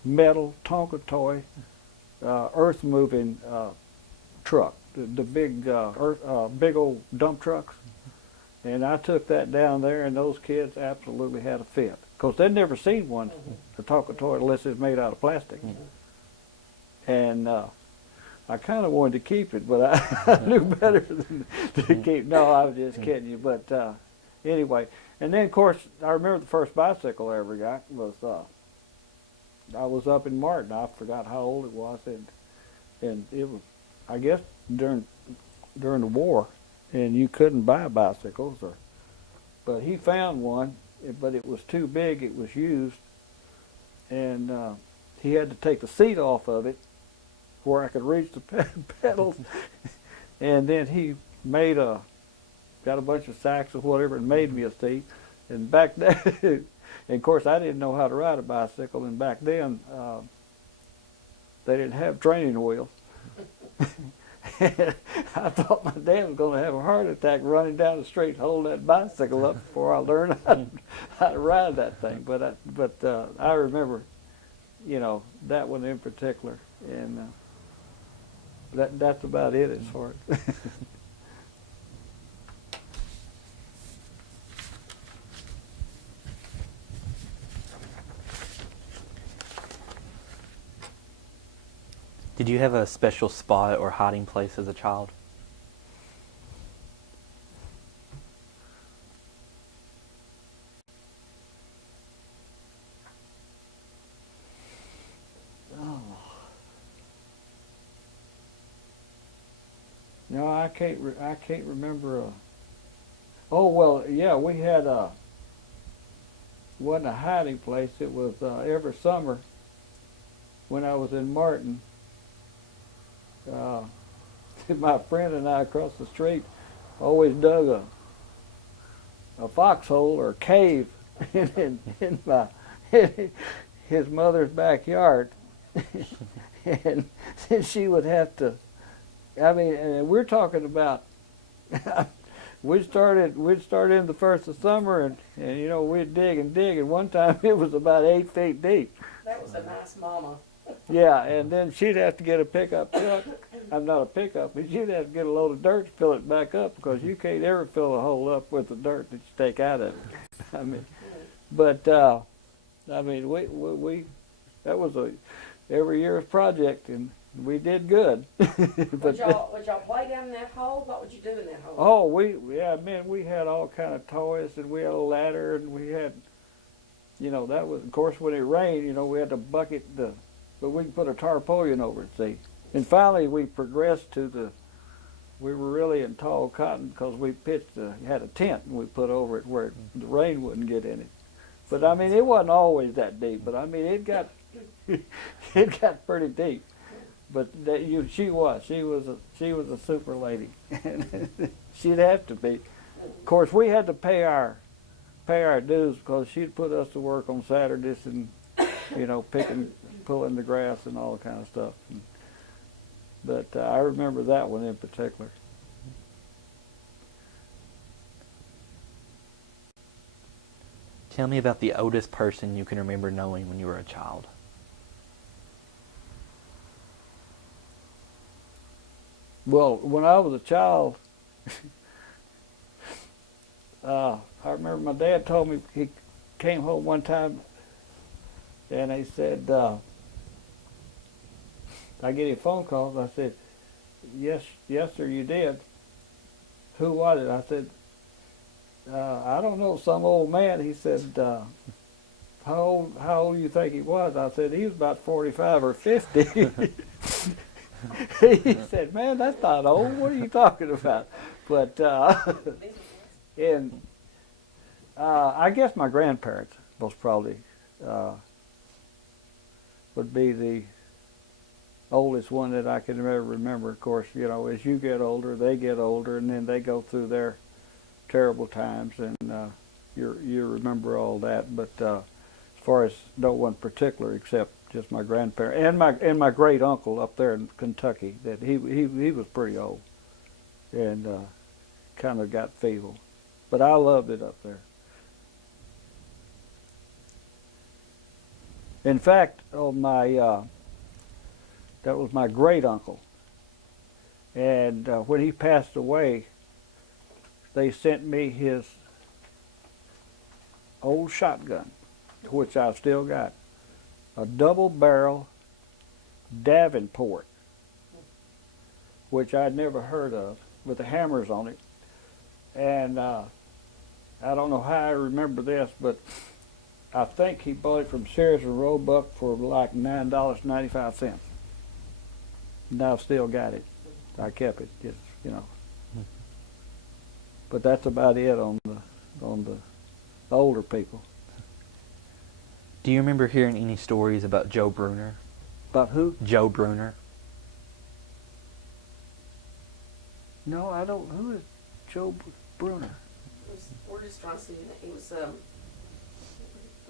metal Tonka toy, earth-moving truck, the big, big old dump trucks. And I took that down there, and those kids absolutely had a fit. Because they'd never seen one, a Tonka toy, unless it's made out of plastic. And I kind of wanted to keep it, but I knew better than to keep. No, I was just kidding you. But anyway, and then, of course, I remember the first bicycle I ever got was, I was up in Martin. I forgot how old it was, and it was, I guess, during the war. And you couldn't buy bicycles, but he found one, but it was too big. It was used, and he had to take the seat off of it where I could reach the pedals. And then he got a bunch of sacks or whatever, and made me a seat. And back then, and of course, I didn't know how to ride a bicycle, and back then they didn't have training wheels. I thought my dad was going to have a heart attack running down the street holding that bicycle up before I learned how to ride that thing. But I remember, you know, that one in particular, and that's about it as far as. Did you have a special spot or hiding place as a child? Oh. No, I can't remember. Oh well, yeah, we had wasn't a hiding place. It was every summer when I was in Martin. My friend and I across the street always dug a foxhole or a cave in his mother's backyard, and then she would have to. I mean, and we're talking about. we'd start in the first of summer, and you know we'd dig and dig, and one time it was about 8 feet deep. That was a nice mama. Yeah, and then she'd have to get a pickup truck. I'm not a pickup, but you'd have to get a load of dirt to fill it back up, because you can't ever fill a hole up with the dirt that you take out of it. I mean, but I mean, we that was a every year's project, and we did good. But would y'all play down in that hole? What would you do in that hole? oh, we had all kind of toys, and we had a ladder, and we had, you know, that was, of course, when it rained, you know, we had to bucket but we could put a tarpaulin over it, see. And finally, we progressed to we were really in tall cotton, because we had a tent, and we put over it where the rain wouldn't get in it. But I mean, it wasn't always that deep, but I mean, it got pretty deep. But she was a super lady. She'd have to be. Of course, we had to pay our dues, because she'd put us to work on Saturdays, and you know, pulling the grass and all kind of stuff. But I remember that one in particular. Tell me about the oldest person you can remember knowing when you were a child. Well, when I was a child, I remember my dad told me he came home one time And they said, I get a phone call. I said, yes, sir, you did. Who was it? I said, I don't know, some old man. He said, how old do you think he was? I said, he was about 45 or 50. He said, man, that's not old. What are you talking about? But, and I guess my grandparents most probably would be the oldest one that I can ever remember. Of course, you know, as you get older, they get older, and then they go through their terrible times, and you remember all that. But as far as no one particular, except just my grandparents and my great uncle up there in Kentucky, that he was pretty old and kind of got feeble, but I loved it up there. In fact, on my that was my great uncle, and when he passed away, they sent me his old shotgun, which I've still got, a double barrel Davenport, which I'd never heard of, with the hammers on it. And I don't know how I remember this, but I think he bought it from Sears and Roebuck for like $9.95. And I've still got it. I kept it, just, you know. But that's about it on the older people. Do you remember hearing any stories about Joe Bruner? About who? Joe Bruner. No, I don't. Who is Joe Bruner? We're just trying to see. He was a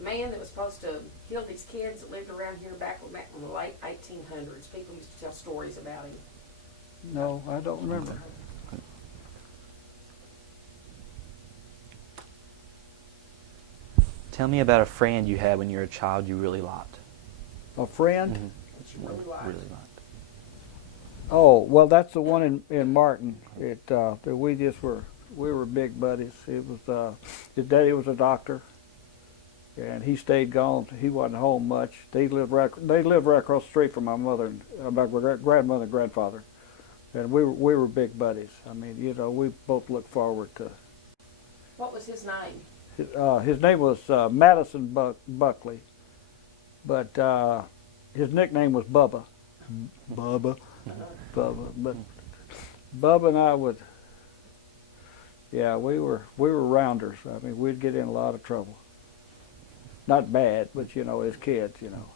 man that was supposed to kill these kids that lived around here back in the late 1800s. People used to tell stories about him. No, I don't remember. Tell me about a friend you had when you were a child you really liked. A friend? Mm-hmm. That you really liked. Really liked. Oh, well, that's the one in Martin. That we were big buddies. It was his daddy was a doctor, and he stayed gone. He wasn't home much. They lived right across the street from my mother, and my grandmother and grandfather, and we were big buddies. I mean, you know, we both looked forward to. What was his name? His name was Madison Buckley, but his nickname was Bubba. Bubba. But Bubba and I would, yeah, we were rounders. I mean, we'd get in a lot of trouble. Not bad, but you know, as kids, you know,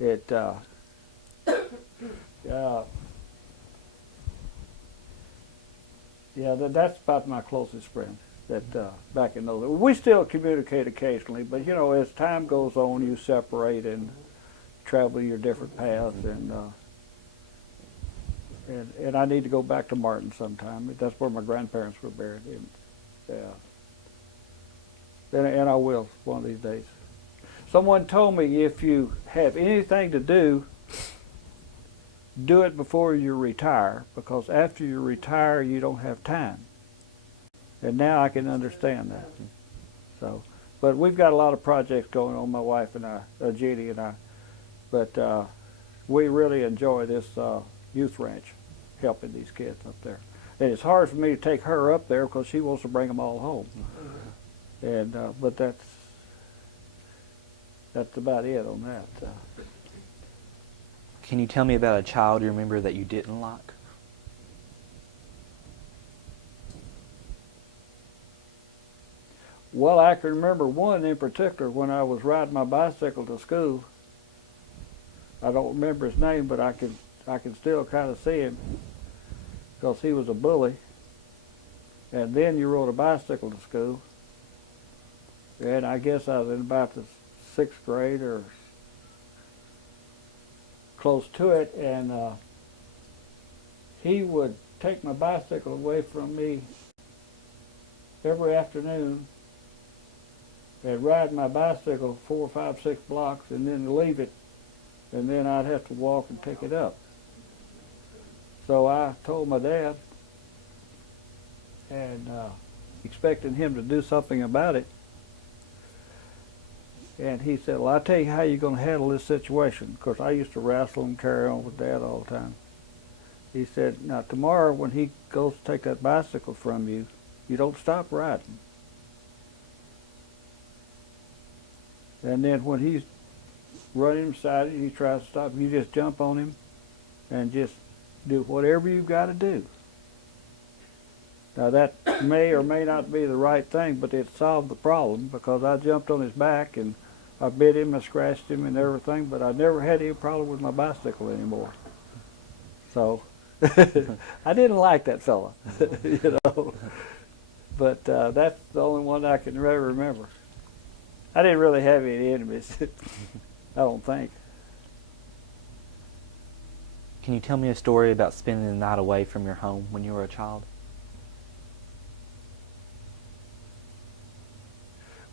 it. Yeah, that's about my closest friend. That back in those, we still communicate occasionally, but you know, as time goes on, you separate and travel your different paths, and I need to go back to Martin sometime. That's where my grandparents were buried. And I will one of these days. Someone told me if you have anything to do, do it before you retire, because after you retire, you don't have time. And now I can understand that. So, but we've got a lot of projects going on, my wife and I, Jeannie and I. But we really enjoy this youth ranch, helping these kids up there. And it's hard for me to take her up there because she wants to bring them all home. And but that's about it on that. Can you tell me about a child you remember that you didn't like? Well, I can remember one in particular when I was riding my bicycle to school. I don't remember his name, but I can still kind of see him because he was a bully. And then you rode a bicycle to school, and I guess I was in about the 6th grade or close to it, and he would take my bicycle away from me every afternoon and ride my bicycle 4, 5, 6 blocks and then leave it, and then I'd have to walk and pick it up. So I told my dad, and expecting him to do something about it. And he said, well, I'll tell you how you're going to handle this situation. Of course, I used to wrestle and carry on with Dad all the time. He said, now tomorrow when he goes to take that bicycle from you, you don't stop riding. And then when he's running beside you, he tries to stop, you just jump on him and just do whatever you've got to do. Now that may or may not be the right thing, but it solved the problem because I jumped on his back and I bit him, I scratched him and everything, but I never had any problem with my bicycle anymore. So I didn't like that fella, you know. But that's the only one I can really remember. I didn't really have any enemies, I don't think. Can you tell me a story about spending the night away from your home when you were a child?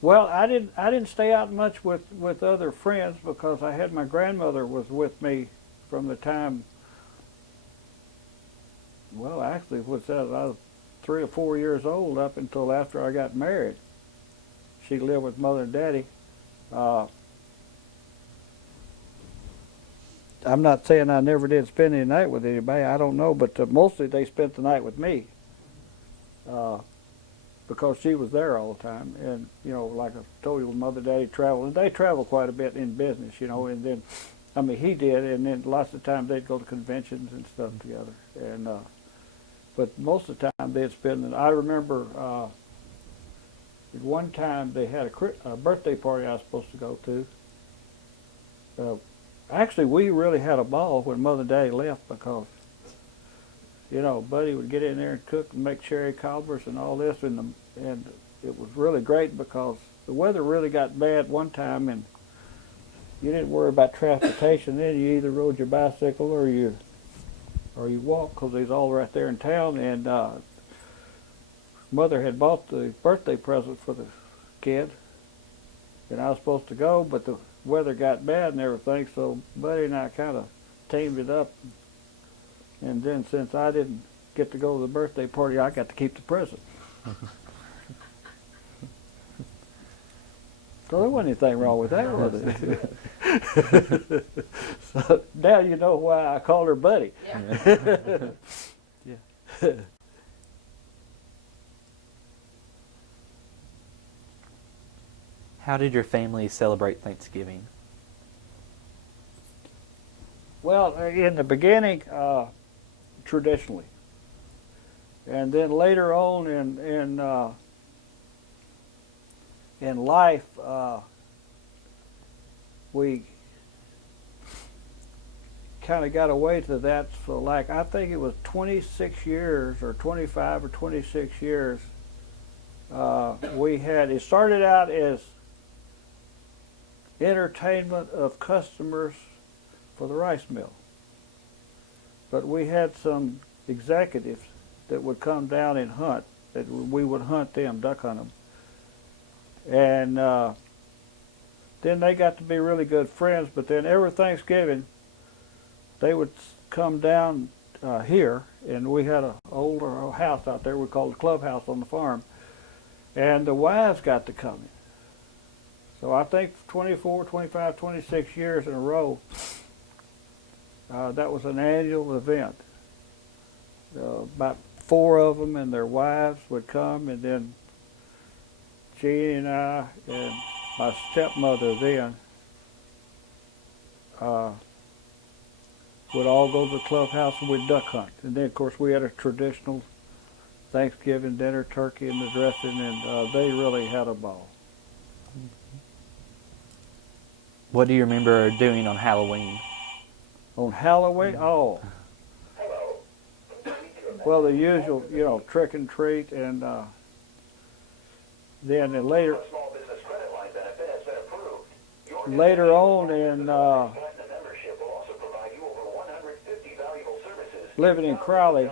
Well, I didn't stay out much with other friends because I had my grandmother was with me from the time. Well, actually, what's that? I was 3 or 4 years old up until after I got married. She lived with Mother and Daddy. I'm not saying I never did spend any night with anybody. I don't know, but mostly they spent the night with me. Because she was there all the time, and you know, like I told you, when Mother and Daddy traveled, and they traveled quite a bit in business, you know, and then, I mean, he did, and then lots of times they'd go to conventions and stuff together, and but most of the time they'd spend. I remember at one time they had a birthday party I was supposed to go to. Actually, we really had a ball when Mother and Daddy left because, you know, Buddy would get in there and cook and make cherry cobbers and all this, and it was really great because the weather really got bad one time, and you didn't worry about transportation. Then you either rode your bicycle or you walked because they was all right there in town. And Mother had bought the birthday present for the kid, and I was supposed to go, but the weather got bad and everything, so Buddy and I kind of teamed it up. And then since I didn't get to go to the birthday party, I got to keep the present. So there wasn't anything wrong with that, was it? So now you know why I called her Buddy. Yeah. Yeah. How did your family celebrate Thanksgiving? Well, in the beginning, traditionally, and then later on in life, we kind of got away to that for, like, I think it was 26 years or 25 or 26 years. It started out as entertainment of customers for the rice mill. But we had some executives that would come down and hunt, that we would hunt them, duck hunt them. And then they got to be really good friends, but then every Thanksgiving, they would come down here, and we had an older house out there we called the clubhouse on the farm, and the wives got to come in. So I think 24, 25, 26 years in a row, that was an annual event. About 4 of them and their wives would come, and then Jeannie and I and my stepmother then would all go to the clubhouse and we'd duck hunt. And then, of course, we had a traditional Thanksgiving dinner, turkey and the dressing, and they really had a ball. What do you remember doing on Halloween? On Halloween, oh. Well, the usual, you know, trick and treat, and then later on in living in Crowley,